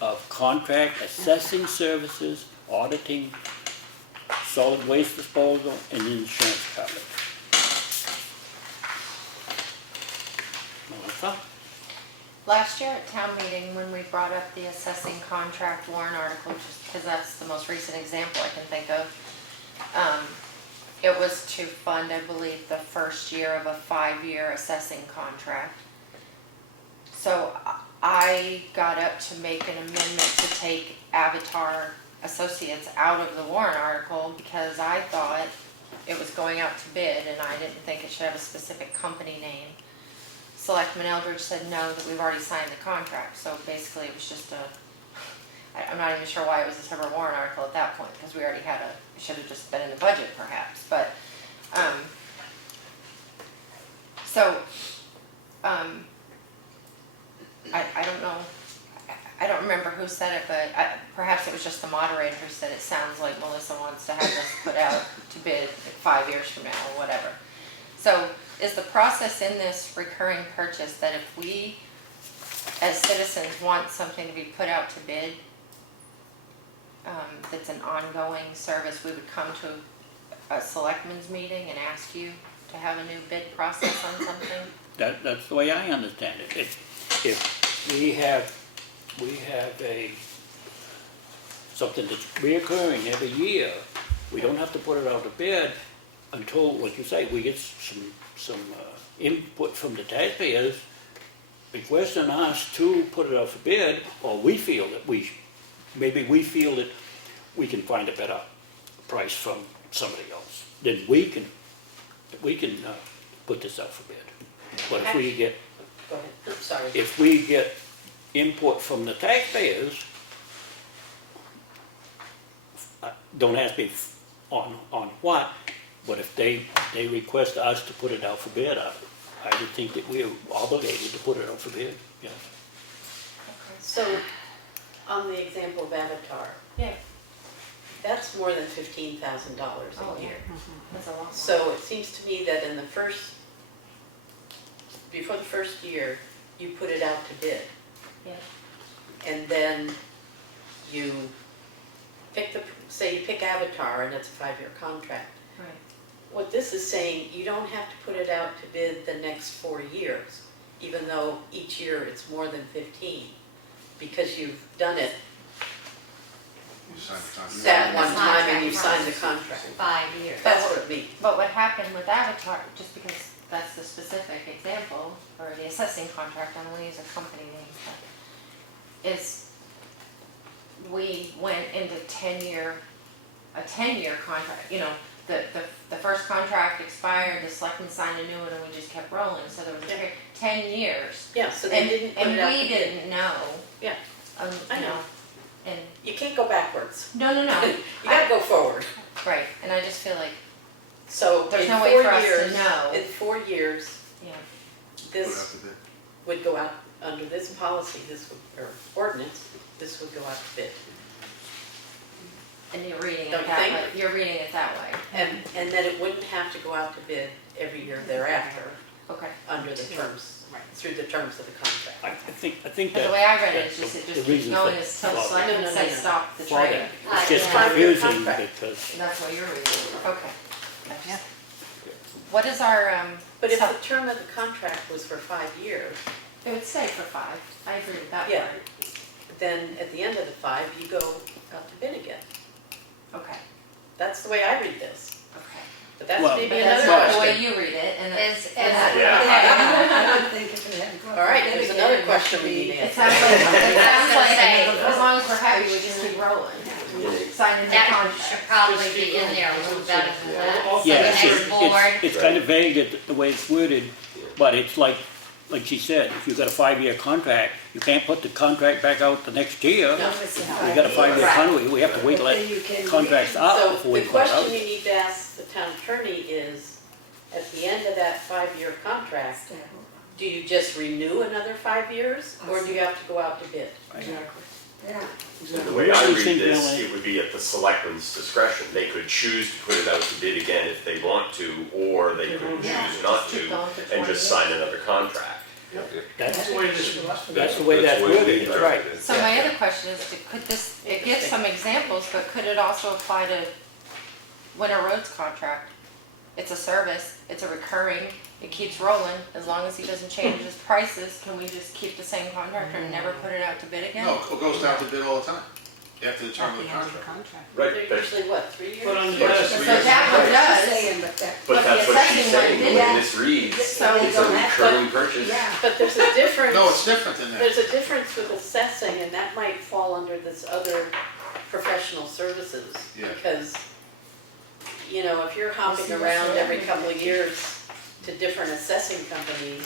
of contract assessing services, auditing, solid waste disposal, and insurance coverage. Melissa? Last year at town meeting, when we brought up the assessing contract warrant article, just because that's the most recent example I can think of, it was to fund, I believe, the first year of a 5-year assessing contract. So I got up to make an amendment to take Avatar Associates out of the warrant article because I thought it was going out to bid and I didn't think it should have a specific company name. Selectman Eldridge said no, that we've already signed the contract, so basically it was just I'm not even sure why it was a separate warrant article at that point, because we already had it should have just been in the budget perhaps, but, I don't know, I don't remember who said it, but perhaps it was just the moderator who said it sounds like Melissa wants to have this put out to bid 5 years from now or whatever. So is the process in this recurring purchase that if we, as citizens, want something to be put out to bid, that's an ongoing service, we would come to a selectmen's meeting and ask you to have a new bid process on something? That's the way I understand it. If we have something that's reoccurring every year, we don't have to put it out to bid until, like you say, we get some input from the taxpayers requesting us to put it out for bid, or we feel that maybe we feel that we can find a better price from somebody else. Then we can put this out for bid. But if we get, Go ahead, I'm sorry. if we get input from the taxpayers, don't ask me on what, but if they request us to put it out for bid, I would think that we're obligated to put it out for bid, yes. So, on the example of Avatar, Yeah. that's more than $15,000 Oh, a yeah. year. That's a lot. So it seems to me that before the first year, you put it out to bid. Yeah. And then you say you pick Avatar and it's a 5-year contract. Right. What this is saying, you don't have to put it out to bid the next 4 years, even though each year it's more than 15, because you've done it You signed the contract. that one The time and contract you signed the runs contract. 5 years. That's what it means. But what happened with Avatar, just because that's the specific example, or the assessing contract, I'm gonna use a company name, but, is we went into a 10-year contract, the first contract expired, the selectmen signed a new one, and we just kept rolling, so there was a period, 10 years. Yeah, so they didn't put it out And we to bid. didn't know. Yeah, I know. And, You can't go backwards. no, You gotta go forward. right, and I just feel like, So There's in no way 4 for us to years, know. in 4 years, yeah, Put it out this to bid. would go out, under this policy, or ordinance, this would go out to bid. And you're reading Don't it you that think? way, you're reading it that way. And that it wouldn't have to go out to bid every year thereafter Okay. under the terms, Right. through the terms of the contract. I think But that. the way I read it, that's it's just, it the just keeps reason going for- until for- the selectmen No, no, say no. stop the for trade. that. It's just yeah. Five-year confusing contract. because, And that's what you're reading, okay. Yeah. What is our, But if so- the term of the contract was for 5 years, it would say for 5, I agree with that Yeah. part. then at the end of the 5, you go out to bid again. Okay, That's the way I read this, okay. but that's Well- maybe But another that's not the question. way you read it, and Is, I don't think if it hadn't gone. All right, there's then another it'd question have we to need be- to it answer. sounds like, say. as long as we're happy, we just keep rolling. Signing the that contract. should probably be in there a little better than that. So the yeah, next board, it's kind of vague the way it's worded, but it's like she said, if you've got a 5-year contract, you can't put the contract back out the next year. No, it's We not. got a 5-year Right. contract, we have to wait till But then you that can contract's read- up So before we the put it out. question you need to ask the town attorney is, at the end of that 5-year contract, do you just renew another 5 years, or do you have to go out to bid? Exactly, Yeah. The exactly. way I Really read think this, really- it would be at the selectmen's discretion. They could choose to put it out to bid again if they want to, or they could Yeah, choose not just keep to going for and 20 just sign another contract. That's That's the way this was. that's the way that's the way worded, we it's right. read it. So my other question is, could this, it gives some examples, but could it also apply to Winter Roads contract? It's a service, it's a recurring, it keeps rolling, as long as he doesn't change his prices, can we just keep the same contractor and never put it out to bid again? No, it goes down to bid all the time, after the term At of the the end of the contract. contract. Right, They're but, usually what, 3 years? But on the But- last So three that one years. does, Saying, but that. but But that's the what she's assessing one saying, the way didn't. this reads, So- it's a recurring purchase. Yeah. But there's a difference. No, it's different than that. There's a difference with assessing, and that might fall under this other professional services. Yeah. Because, you know, if you're hopping see what's around there. every couple of years to different assessing companies,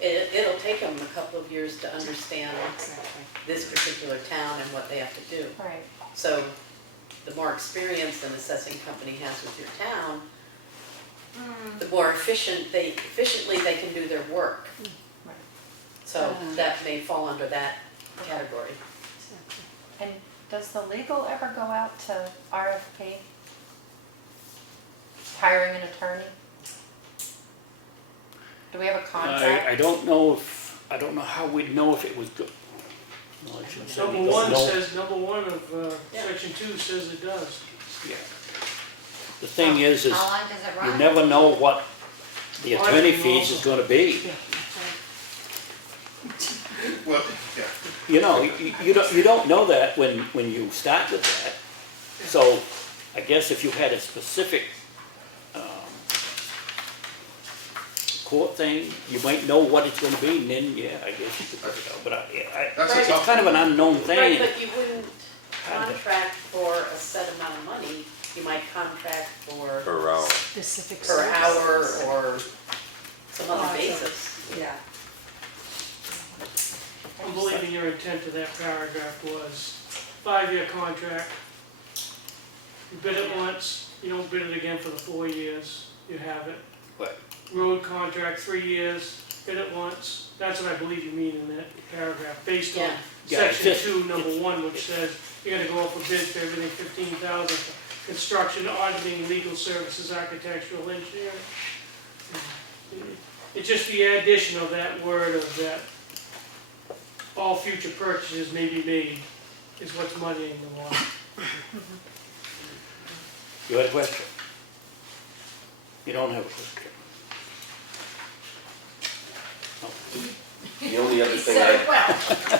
it'll take them a couple of years to understand Exactly. this particular town and what they have to do. right, So the more experience an assessing company has with your town, the more efficiently they can do their work. Right. So that may fall under that category. and does the legal ever go out to RFP? Hiring an attorney? Do we have a contract? I don't know how we'd know if it was good. No, I shouldn't say we Number don't one know. says, number one of, Yeah. section 2 says it does. Yeah. The thing is how long does it run? you never know what the attorney fees is gonna be. Well, yeah, You know, you don't know that when you start with that. So I guess if you had a specific court thing, you might know what it's gonna be, and then, yeah, I guess you could put it out, but That's a it's tough kind of an one. unknown Right, thing. but you wouldn't contract for a set amount of money, you might contract for Per hour. Specific per hour services. or some other basis. Yeah. I'm believing your intent to that paragraph was 5-year contract. You bid it once, you don't bid it again for the 4 years, you have it. Right. Road contract, 3 years, bid it once, that's what I believe you mean in that paragraph, based on Yeah. Yeah, it's section just- 2, number 1, which says you gotta go out for bids for everything 15,000, for construction, auditing, legal services, architectural, engineering. It's just the addition of that word of that all future purchases may be made is what's muddying the water. You had a question? You don't have a question? The only other thing Said it well.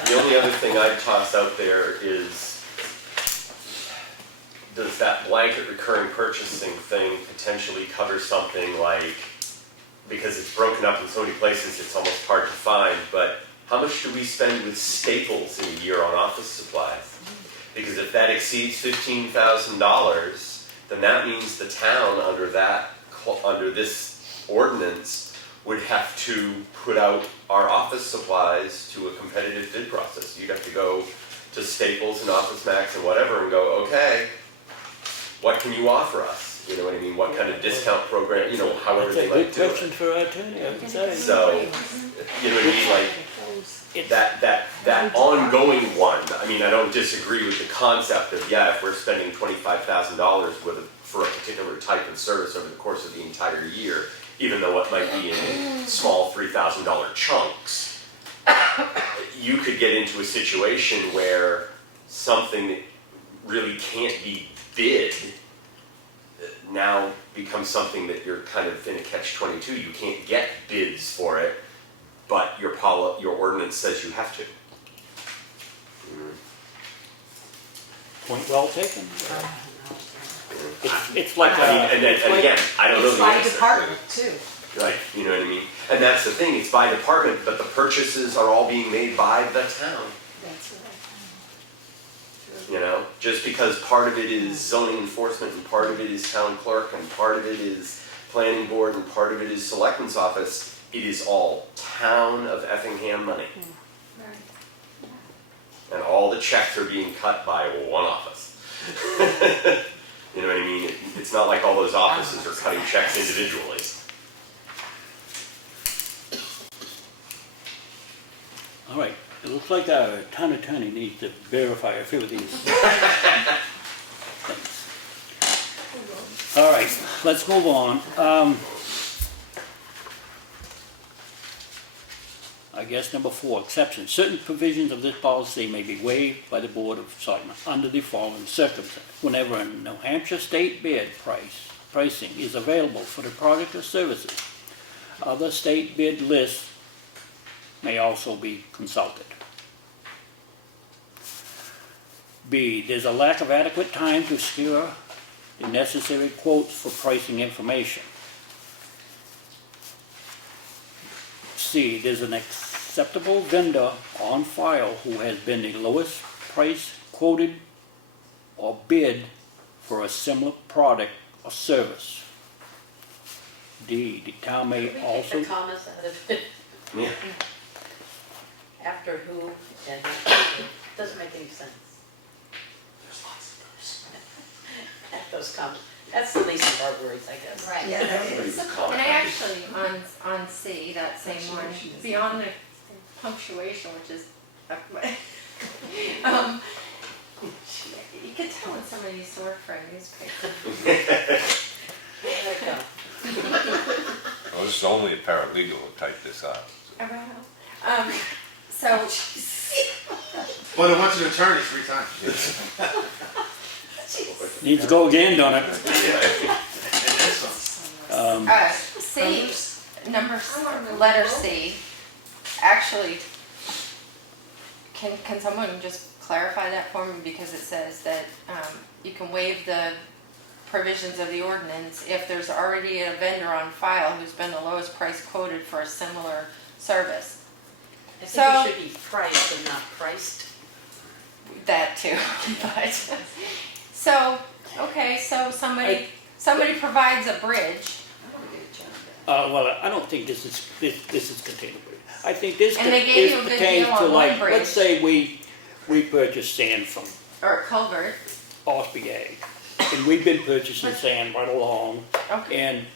the only other thing I'd toss out there is, does that blanket recurring purchasing thing potentially cover something like, because it's broken up in so many places, it's almost hard to find, but how much do we spend with Staples in a year on office supplies? Because if that exceeds $15,000, then that means the town under this ordinance would have to put out our office supplies to a competitive bid process. You'd have to go to Staples and Office Max and whatever and go, okay, what can you offer us? You know what I mean? What kind of discount program, you know, however That's they a like good to do question it. for our attorney, I would say. So, you know what I mean, like, It's- that ongoing one, I mean, I don't disagree with the concept of, yeah, if we're spending $25,000 for a particular type of service over the course of the entire year, even though it might be in small $3,000 chunks, you could get into a situation where something that really can't be bid now becomes something that you're kind of in a catch-22. You can't get bids for it, but your ordinance says you have to. Point well taken. It's like, I mean, and again, I don't know It's the by answer. department too. Right, you know what I mean? And that's the thing, it's by department, but the purchases are all being made by the town. That's what You know, just because part of it is zoning enforcement and part of it is town clerk and part of it is planning board and part of it is selectman's office, it is all town of Effingham money. And all the checks are being cut by one office. You know what I mean? It's not like all those offices are cutting checks individually. all right, it looks like our town attorney needs to verify a few of these things. All right, let's move on. I guess number 4, exceptions. Certain provisions of this policy may be waived by the Board of Selectmen under the following circumstances. Whenever a New Hampshire state bid pricing is available for the product or services, other state bid lists may also be consulted. B, there's a lack of adequate time to secure the necessary quotes for pricing information. C, there's an acceptable vendor on file who has been the lowest price quoted or bid for a similar product or service. D, the town may Can we also... take the commas out of it? Yeah. After who and after who. Doesn't make any sense. There's lots of those. Those commas. That's the least of our worries, I guess. Right. Yeah, that is. And I actually, on C, that same one, beyond the punctuation, which is, you could tell when somebody used to work for a newspaper. There we go. Well, this is only a paralegal who typed this out. So, But it went to the attorney 3 times. Needs to go again, don't it? C, letter C, actually, can someone just clarify that for me? Because it says that you can waive the provisions of the ordinance if there's already a vendor on file who's been the lowest price quoted for a similar service. I think So- it should be priced and not priced. That too, but, so, okay, so somebody provides a bridge, Well, I don't think this is containable. I think this And they gave you a good pertains deal to on like, one bridge. let's say we purchase sand from or a culvert, Espie, and we've been purchasing sand right along, okay, and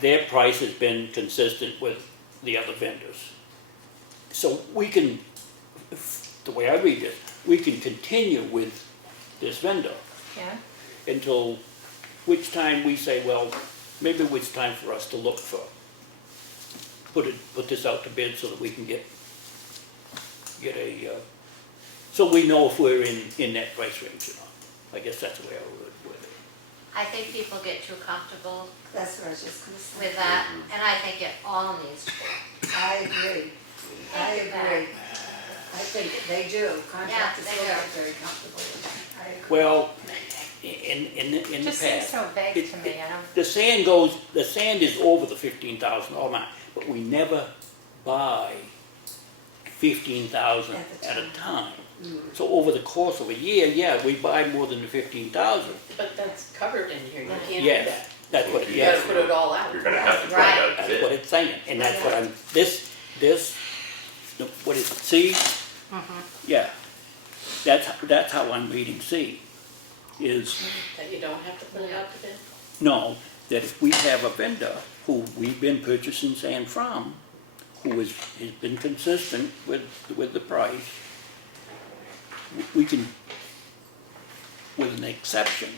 their price has been consistent with the other vendors. So we can, the way I read it, we can continue with this vendor yeah, until which time we say, well, maybe it's time for us to look for, put this out to bid so that we can get a, so we know if we're in that price range or not. I guess that's the way I would word it. I think people get too comfortable That's what I was just gonna say. with that, and I think it all needs to be. I agree. I agree. I think they do. Contractors they will do. get very comfortable with that. I agree. Well, in the just seems past, so vague it- to me, I don't, the sand is over the $15,000 amount, but we never buy 15,000 at a time. So over the course of a year, yeah, we buy more than the 15,000. But that's covered in here, you can't do Yes, that. that's what it You gotta is. put it all out. You're gonna have to put it Right. out to That's bid. what it's saying, and that's what I'm, what is it, C? Yeah, that's how I'm reading C, is, That you don't have to put it out to bid? no, that if we have a vendor who we've been purchasing sand from, who has been consistent with the price, we can, with an exception,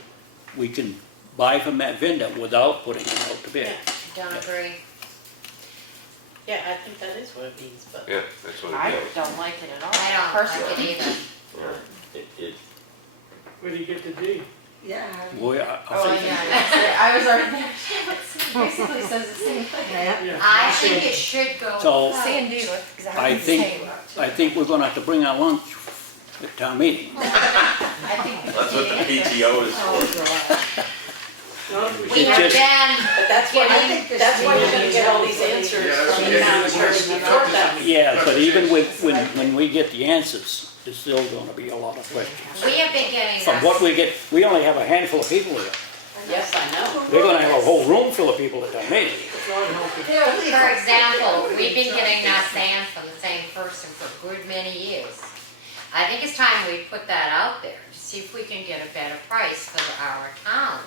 we can buy from that vendor without putting it out to bid. Don't agree. Yeah, I think that is what it means, but. Yeah, that's what I it is. don't like it at all. I don't Personally. like it either. It, Where do you get the D? Yeah. Boy, Oh, yeah, I was already there. It basically says the same thing. Yeah. I think it should go. So- C and D look exactly I the think, same. I think we're gonna have to bring our lunch at town meeting. I think that's what the PTO is for. We have just- been But that's why, getting, that's why you're gonna get all these answers Yeah, that's from what the you town get. attorney before that. Yeah, but even when we get the answers, there's still gonna be a lot of questions. we have been getting From what we get, we only have a handful of people here. Yes, I know. They're gonna have a whole room full of people at town meeting. For example, we've been getting that sand from the same person for a good many years. I think it's time we put that out there to see if we can get a better price for our town.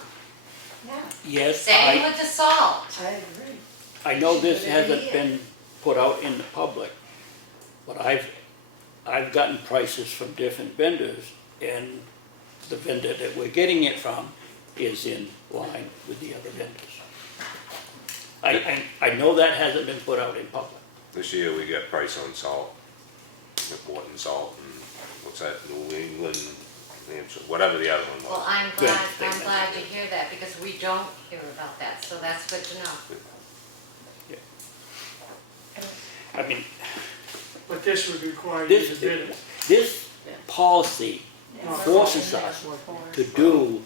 Yes, Same with the salt. I agree. I know this hasn't been put out in the public, but I've gotten prices from different vendors, and the vendor that we're getting it from is in line with the other vendors. I know that hasn't been put out in public. This year we got price on salt, important salt, and what's that, New England, whatever the other one Well, was. I'm Good. glad to hear that, because we don't hear about that, so that's good to know. I mean, But this would require you to this, bid it. this policy forces us to do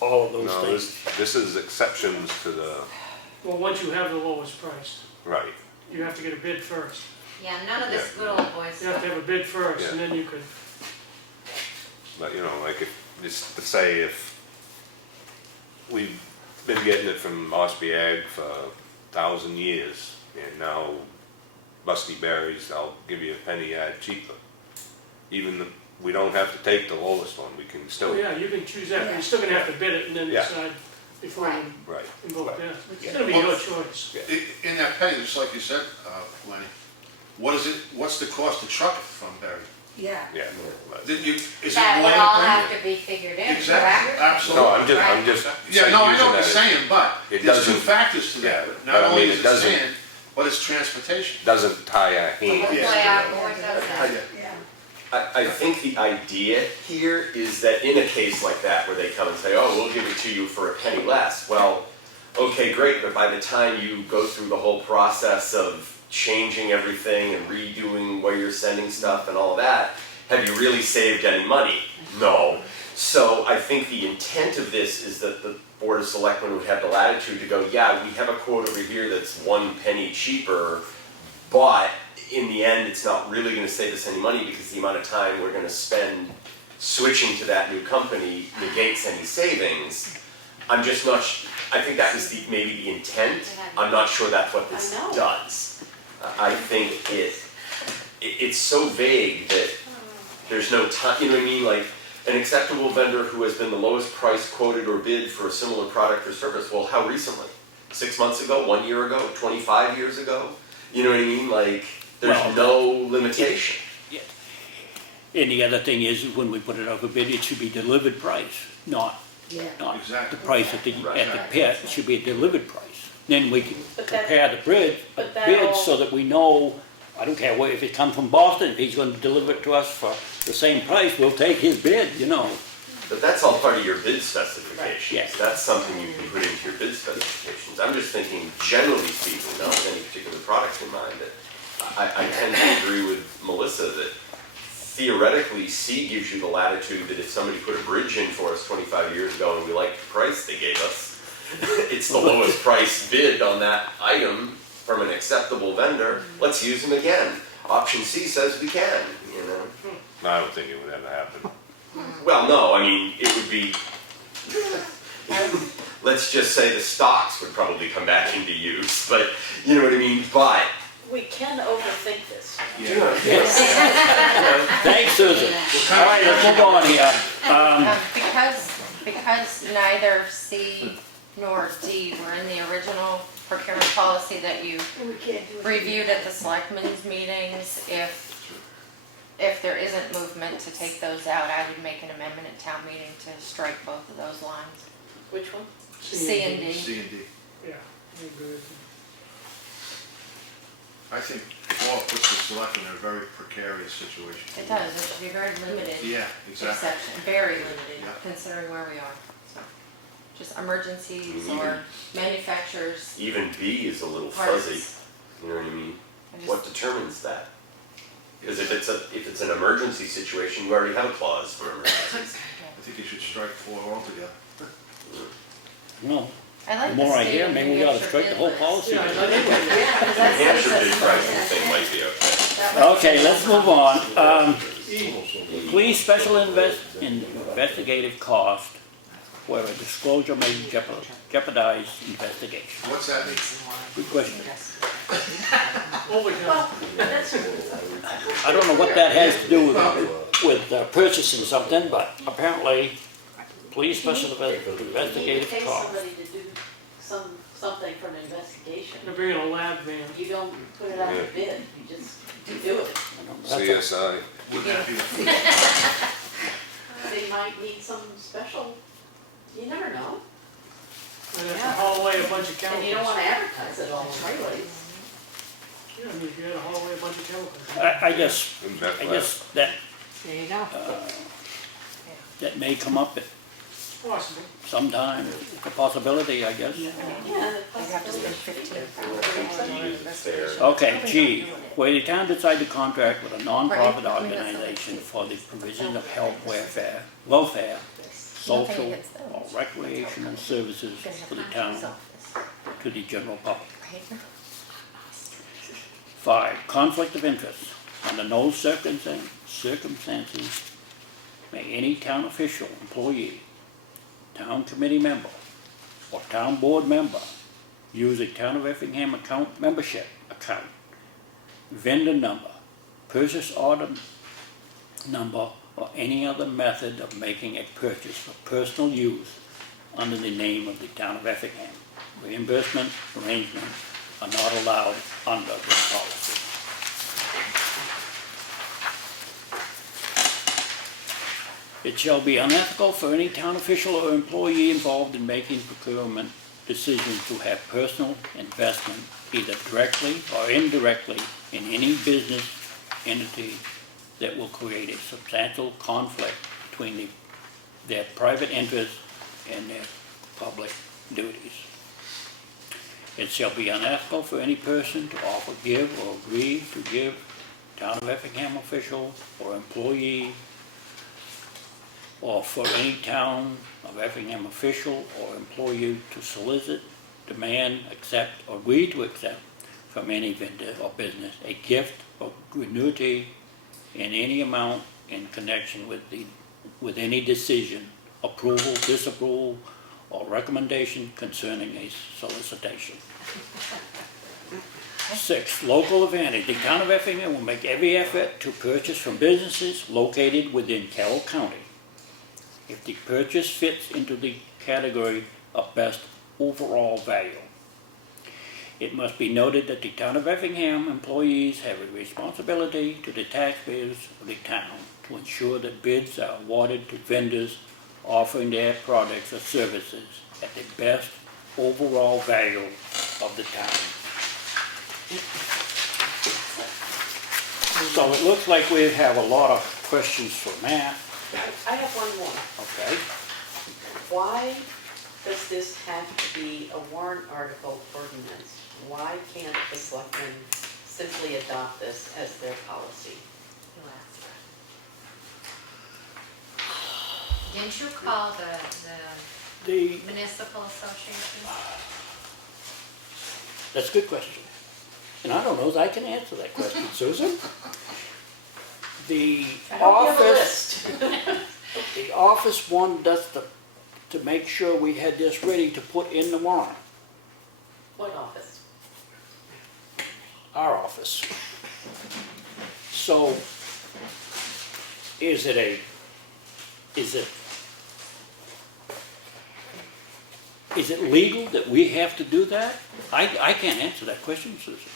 all of those No, things. this is exceptions to the, Well, once you have the lowest price, right, you have to get a bid first. Yeah, none of this good old boy You have stuff. to have a bid first, and Yeah. then you could, but you know, like if, just to say if we've been getting it from Espie Ag for 1,000 years, and now Busty Berries, I'll give you a penny ad cheaper. Even the, we don't have to take the lowest one, we can oh still, yeah, you can choose that, but you're still gonna have to bid it and then Yeah. decide before Right. you right. invoke that. It's Yeah. gonna be your choice. In that penny, just like you said, Lenny, what's the cost to truck it from Barry? Yeah. Yeah. but- Did you, is it That more would than all a have penny? to be figured in, Exactly, correct? absolutely. No, I'm just Yeah, saying, no, I know using what you're that, saying, but it there's two doesn't- factors to yeah, that. but Not I only mean, is it it doesn't- sand, but it's transportation. doesn't tie our hands. Hopefully our board does that. Yeah. I think the idea here is that in a case like that, where they come and say, oh, we'll give it to you for a penny less, well, okay, great, but by the time you go through the whole process of changing everything and redoing where you're sending stuff and all that, have you really saved any money? No. So I think the intent of this is that the Board of Selectmen would have the latitude to go, yeah, we have a quote over here that's 1 penny cheaper, but in the end, it's not really gonna save us any money because the amount of time we're gonna spend switching to that new company negates any savings. I'm just not, I think that was maybe the intent. I'm not sure that's what this I know. does. I think it's so vague that there's no time, you know what I mean? Like, an acceptable vendor who has been the lowest price quoted or bid for a similar product or service. Well, how recently? 6 months ago, 1 year ago, 25 years ago? You know what I mean? Like, there's Well, no limitation. And the other thing is, when we put it out for bid, it should be delivered price, not Yeah. Exactly. the price at the pit. It should be a delivered price. Then we can But that- compare the bids so that we know, I don't care if it comes from Boston, if he's gonna deliver it to us for the same price, we'll take his bid, you know. But that's all part of your bid specifications. Yes. That's something you can put into your bid specifications. I'm just thinking, generally speaking, not with any particular product in mind, that I tend to agree with Melissa that theoretically, C gives you the latitude that if somebody put a bridge in for us 25 years ago and we liked the price they gave us, it's the lowest price bid on that item from an acceptable vendor, let's use them again. Option C says we can, you know? No, I don't think it would ever happen. Well, no, I mean, it would be, let's just say the stocks would probably come back into use, but, you know what I mean? But, We can overthink this. Thanks, Susan. All right, let's move on here. Because neither C nor D were in the original procurement policy that you And we can't do it. reviewed at the selectmen's meetings, if there isn't movement to take those out, I would make an amendment at town meeting to strike both of those lines. Which one? C and D. C and D. Yeah, I agree with you. I think Paul puts the selectmen in a very precarious situation. It does, it should be very limited Yeah, exactly. exception, very limited, Yeah. considering where we are. So, just emergencies or manufacturers. Even B is a little Parts. fuzzy, you know what I mean? I just- What determines that? Because if it's an emergency situation, you already have a clause for emergencies. I think you should strike 4 altogether. No, I like the more I state hear, of maybe New we ought to Hampshire strike the whole bid policy. Yeah, I list. think we- Yeah, 'cause The that's- Hampshire that's- bid pricing thing might be okay. that might be Okay, let's move on. E, Police special investigative cost where a disclosure may jeopardize investigation. What's that mean? Good question. overtime. Well, that's, I don't know what that has to do with purchasing something, but apparently police special investigative pay cost. somebody to do something for an investigation. They're bringing a lab van. You don't put it out to bid, you just do it. CSI. Would that be the They might need some special, you never know. And have to haul away a bunch of chemicals. And you don't wanna advertise it all the trailways. Yeah, I mean, if you had to haul away a bunch of chemicals. I guess that, There you go. that may come up at Possible. some time. It's a possibility, I guess. Yeah, They have to spend 15,000 investigation. Okay, G, where the town decide to contract with a non-profit organization for the provision of health, welfare, social, against them. or recreational services for the town to the general public. Right? 5, conflict of interest. Under no circumstances may any town official, employee, town committee member, or town board member use a Town of Effingham membership account, vendor number, purchase order number, or any other method of making a purchase for personal use under the name of the Town of Effingham. Reimbursement arrangements are not allowed under this policy. It shall be unethical for any town official or employee involved in making procurement decisions to have personal investment, either directly or indirectly, in any business entity that will create a substantial conflict between their private interests and their public duties. It shall be unethical for any person to offer, give, or agree to give Town of Effingham official or employee, or for any Town of Effingham official or employee to solicit, demand, accept, or agree to accept from any vendor or business a gift or gratuity in any amount in connection with any decision, approval, disapproval, or recommendation concerning a solicitation. 6, local advantage. The Town of Effingham will make every effort to purchase from businesses located within Carroll County if the purchase fits into the category of best overall value. It must be noted that the Town of Effingham employees have a responsibility to the taxpayers of the town to ensure that bids are awarded to vendors offering their products or services at the best overall value of the town. So it looks like we have a lot of questions for Matt. I have one more. Okay. Why does this have to be a warrant article ordinance? Why can't the selectmen simply adopt this as their policy? Didn't you call the The, municipal association? that's a good question. And I don't know if I can answer that question, Susan. The I hope you have a office, list. the office wanted us to make sure we had this ready to put in the warrant, What office? our office. So, is it legal that we have to do that? I can't answer that question, Susan.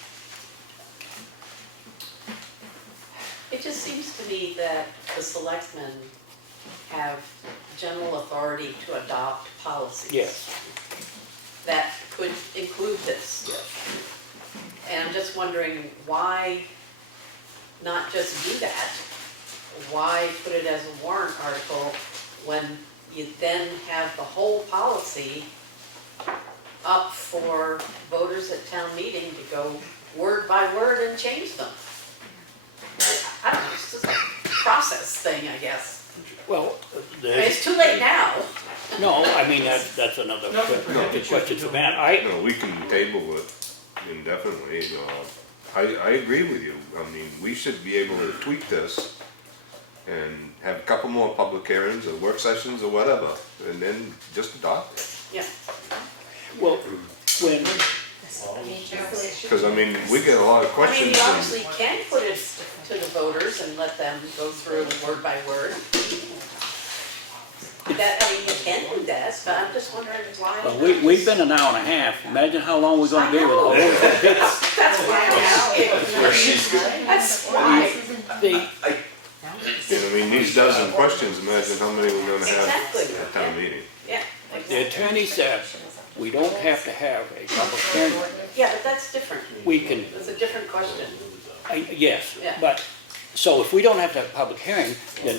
It just seems to me that the selectmen have general authority to adopt policies. Yes. That could include this. And I'm just wondering why not just do that? Why put it as a warrant article when you then have the whole policy up for voters at town meeting to go word by word and change them? I don't know, it's just a process thing, I guess. Well, I mean, there's, it's too late now. no, I mean, that's another question for Matt. No, we can table it indefinitely. I agree with you. I mean, we should be able to tweak this and have a couple more public hearings or work sessions or whatever, and then just adopt it. Yeah. Well, when, Me too. Because, I mean, we get a lot of I mean, questions. you and- obviously can put it to the voters and let them go through word by word. That, I mean, you can do that, but I'm just wondering why. well, we've been an hour and a half. Imagine how long we're gonna be with all those people. That's why I'm asking. Where she's good. That's why. The, And I mean, these dozen questions, imagine how many we're gonna have Exactly. at town meeting. Yeah. the attorney said, we don't have to have a public hearing. Yeah, but that's different. We can, It's a different question. yes, Yeah. but, so if we don't have to have a public hearing, then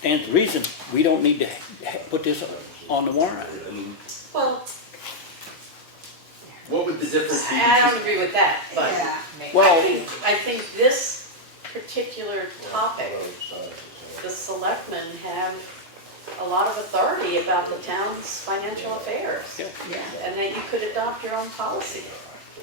stands to reason, we don't need to put this on the warrant. Well, What would the difference be? I don't agree with that, but Well, I think this particular topic, the selectmen have a lot of authority about the town's financial affairs. yeah, And that you could adopt your own policy.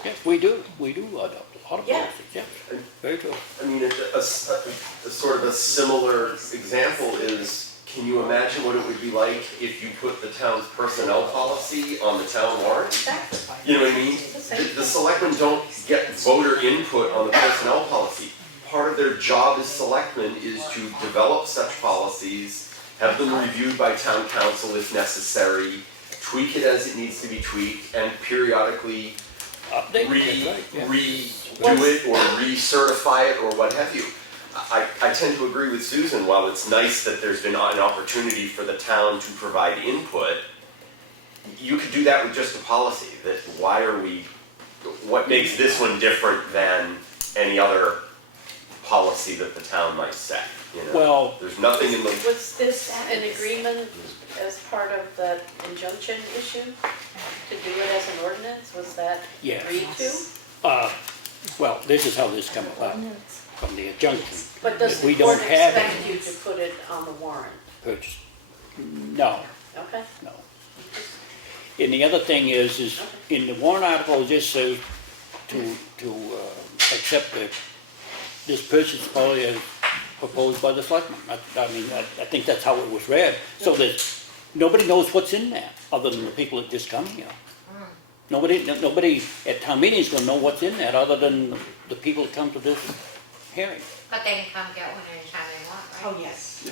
yes, we do adopt a lot of Yeah. policies, yeah, very true. I mean, a sort of a similar example is, can you imagine what it would be like if you put the town's personnel policy on the town warrant? Exactly. You know what I mean? It's the same The selectmen don't get voter input on the personnel policy. Part of their job as selectmen is to develop such policies, have them reviewed by town council if necessary, tweak it as it needs to be tweaked, and periodically Update, that's right, yeah. redo it or recertify it or what have you. I tend to agree with Susan, while it's nice that there's been an opportunity for the town to provide input, you could do that with just a policy, that what makes this one different than any other policy that the town might set, you know? Well, There's nothing in the, Was this an agreement as part of the injunction issue? To do it as an ordinance, was that Yes. agreed to? well, this is how this come about, from the injunction. But does We the don't court have expect any you to put it on the warrant? purchase. No, Okay, no. And the other thing is in the warrant article, it just says to accept this purchase policy as proposed by the selectmen. I mean, I think that's how it was read, so that nobody knows what's in there, other than the people that just come here. Nobody at town meeting is gonna know what's in there, other than the people that come to this hearing. But they can come get one anytime they want, right? Oh, yes.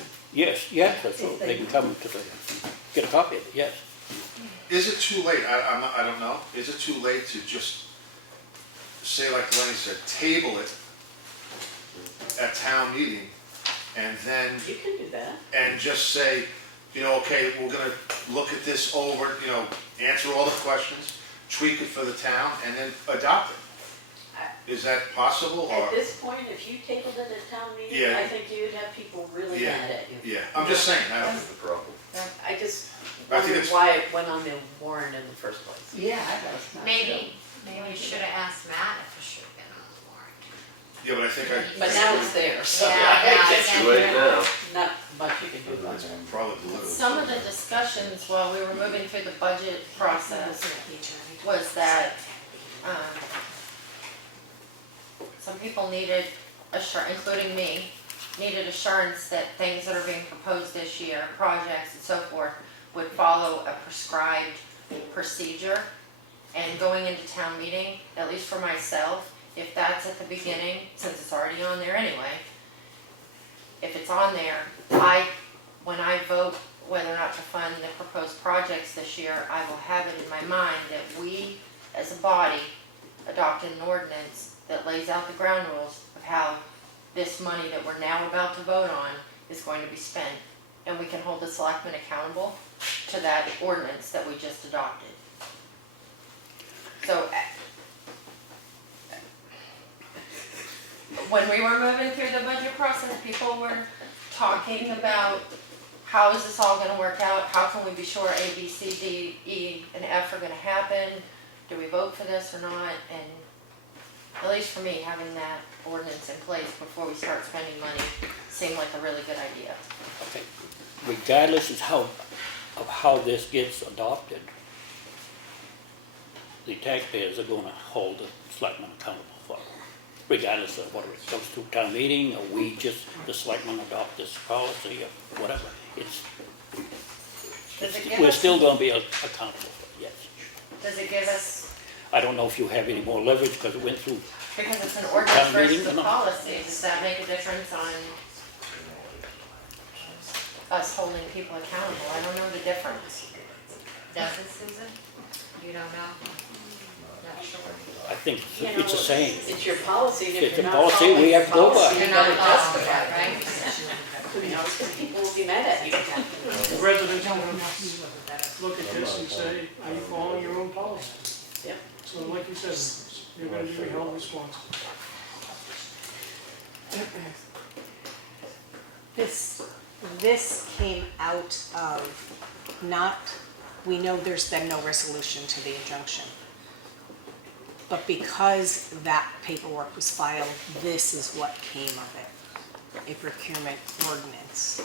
Yes, that's what, they can come to get a copy of it, yes. Is it too late, I don't know, is it too late to just say, like Lenny said, table it at town meeting, and then, you can do that. and just say, you know, okay, we're gonna look at this over, you know, answer all the questions, tweak it for the town, and then adopt it? Is that possible, or? At this point, if you tabled it at town meeting, Yeah. I think you'd have people really Yeah. mad at you. Yeah, I'm just saying, I don't, the problem. I just I think wondered it's- why it went on the warrant in the first place. Yeah, that's not. Maybe you should have asked Matt if it should have been on the warrant. yeah, but I think But now it's there, so Yeah, I yeah, guess it's Too late now. not much you can do about it. probably deliver. Some of the discussions while we were moving through the budget process was that, some people needed including me, needed assurance that things that are being proposed this year, projects and so forth, would follow a prescribed procedure. And going into town meeting, at least for myself, if that's at the beginning, since it's already on there anyway, if it's on there, when I vote whether or not to fund the proposed projects this year, I will have it in my mind that we, as a body, adopted an ordinance that lays out the ground rules of how this money that we're now about to vote on is going to be spent, and we can hold the selectmen accountable to that ordinance that we just adopted. So, when we were moving through the budget process, people were talking about how is this all gonna work out? How can we be sure A, B, C, D, E, and F are gonna happen? Do we vote for this or not? And at least for me, having that ordinance in place before we start spending money seemed like a really good idea. Okay, regardless of how this gets adopted, the taxpayers are gonna hold the selectmen accountable for it, regardless of whether it goes through town meeting, or the selectmen adopt this policy, or whatever. We're still gonna be accountable for it, yes. Does it give us, I don't know if you have any more leverage, because it went through, because it's an ordinance Town meeting versus or a not? policy, does that make a difference on us holding people accountable? I don't know the difference. Does it, Susan? You don't know? Not sure. I think You know, it's the same. It's your policy, and if It's you're a not policy following we the have to go by. policy, you You're not gotta following justify it, it. right? You know, because people will be mad at you. The residents are gonna look at this and say, are you following your own policy? Yep. So like you said, you're gonna be held responsible. This came out of not, we know there's been no resolution to the injunction. But because that paperwork was filed, this is what came of it, a procurement ordinance.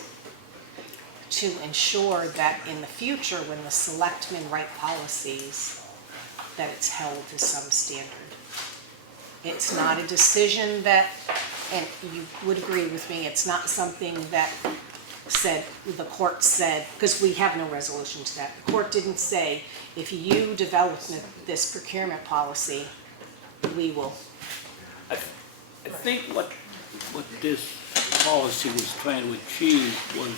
To ensure that in the future, when the selectmen write policies, that it's held to some standard. It's not a decision that, and you would agree with me, it's not something that said, the court said, because we have no resolution to that. The court didn't say, if you develop this procurement policy, we will. I think what this policy was trying to achieve was,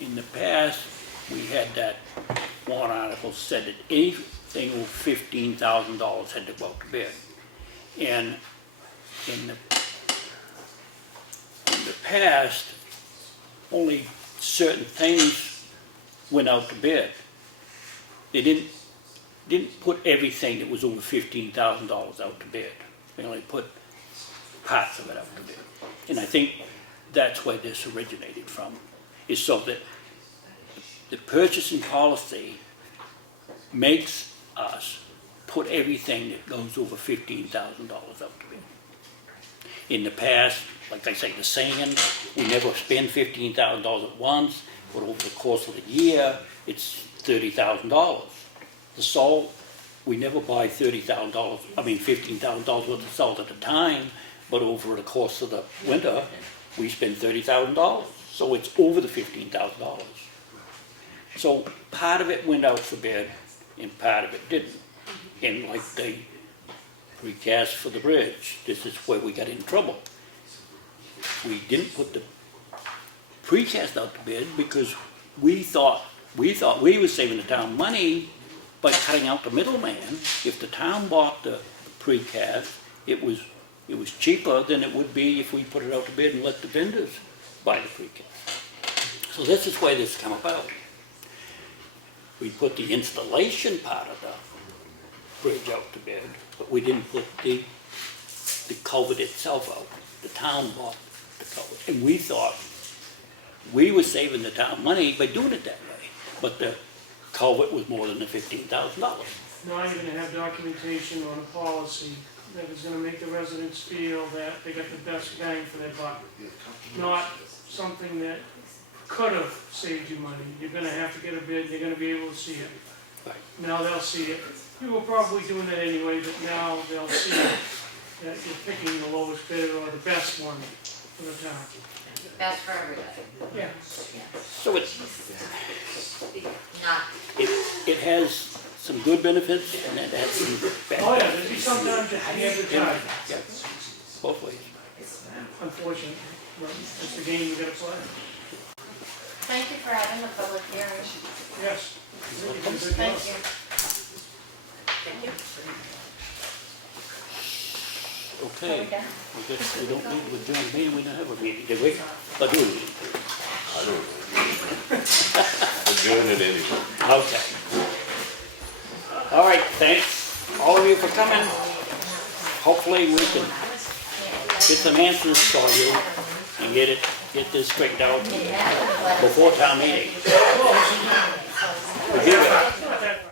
in the past, we had that warrant article said that anything over $15,000 had to go out to bid. And in the past, only certain things went out to bid. They didn't put everything that was over $15,000 out to bid. They only put parts of it out to bid. And I think that's where this originated from, is so that the purchasing policy makes us put everything that goes over $15,000 out to bid. In the past, like I say, the sand, we never spend $15,000 at once, but over the course of the year, it's $30,000. The salt, we never buy $15,000 worth of salt at a time, but over the course of the winter, we spend $30,000. So it's over the $15,000. So part of it went out for bid and part of it didn't. And like the precast for the bridge, this is where we got in trouble. We didn't put the precast out to bid because we thought we were saving the town money by cutting out the middleman. If the town bought the precast, it was cheaper than it would be if we put it out to bid and let the vendors buy the precast. So this is where this came about. We put the installation part of the bridge out to bid, but we didn't put the culvert itself out. The town bought the culvert, and we thought we were saving the town money by doing it that way, but the culvert was more than the $15,000. Now you're gonna have documentation on a policy that is gonna make the residents feel that they got the best bang for their buck. Not something that could have saved you money. You're gonna have to get a bid, they're gonna be able to see it. Right. Now they'll see it. You were probably doing that anyway, but now they'll see it, that you're picking the lowest bidder or the best one for the town. Best for everybody. Yeah. So Not, it has some good benefits and it has some bad. Oh yeah, there'd be sometimes you have to try, Yeah, both ways. unfortunately. But it's the game you gotta play. Thank you for having the public hearing. Yes. You did a good Thank job. you. Okay, we guess we don't need to adjourn the meeting, we don't have a meeting, did we? Or do we? I don't know. Adjourn it anyway. Okay. All right, thanks, all of you for coming. Hopefully we can get some answers for you and get this straightened out before town meeting. We give it.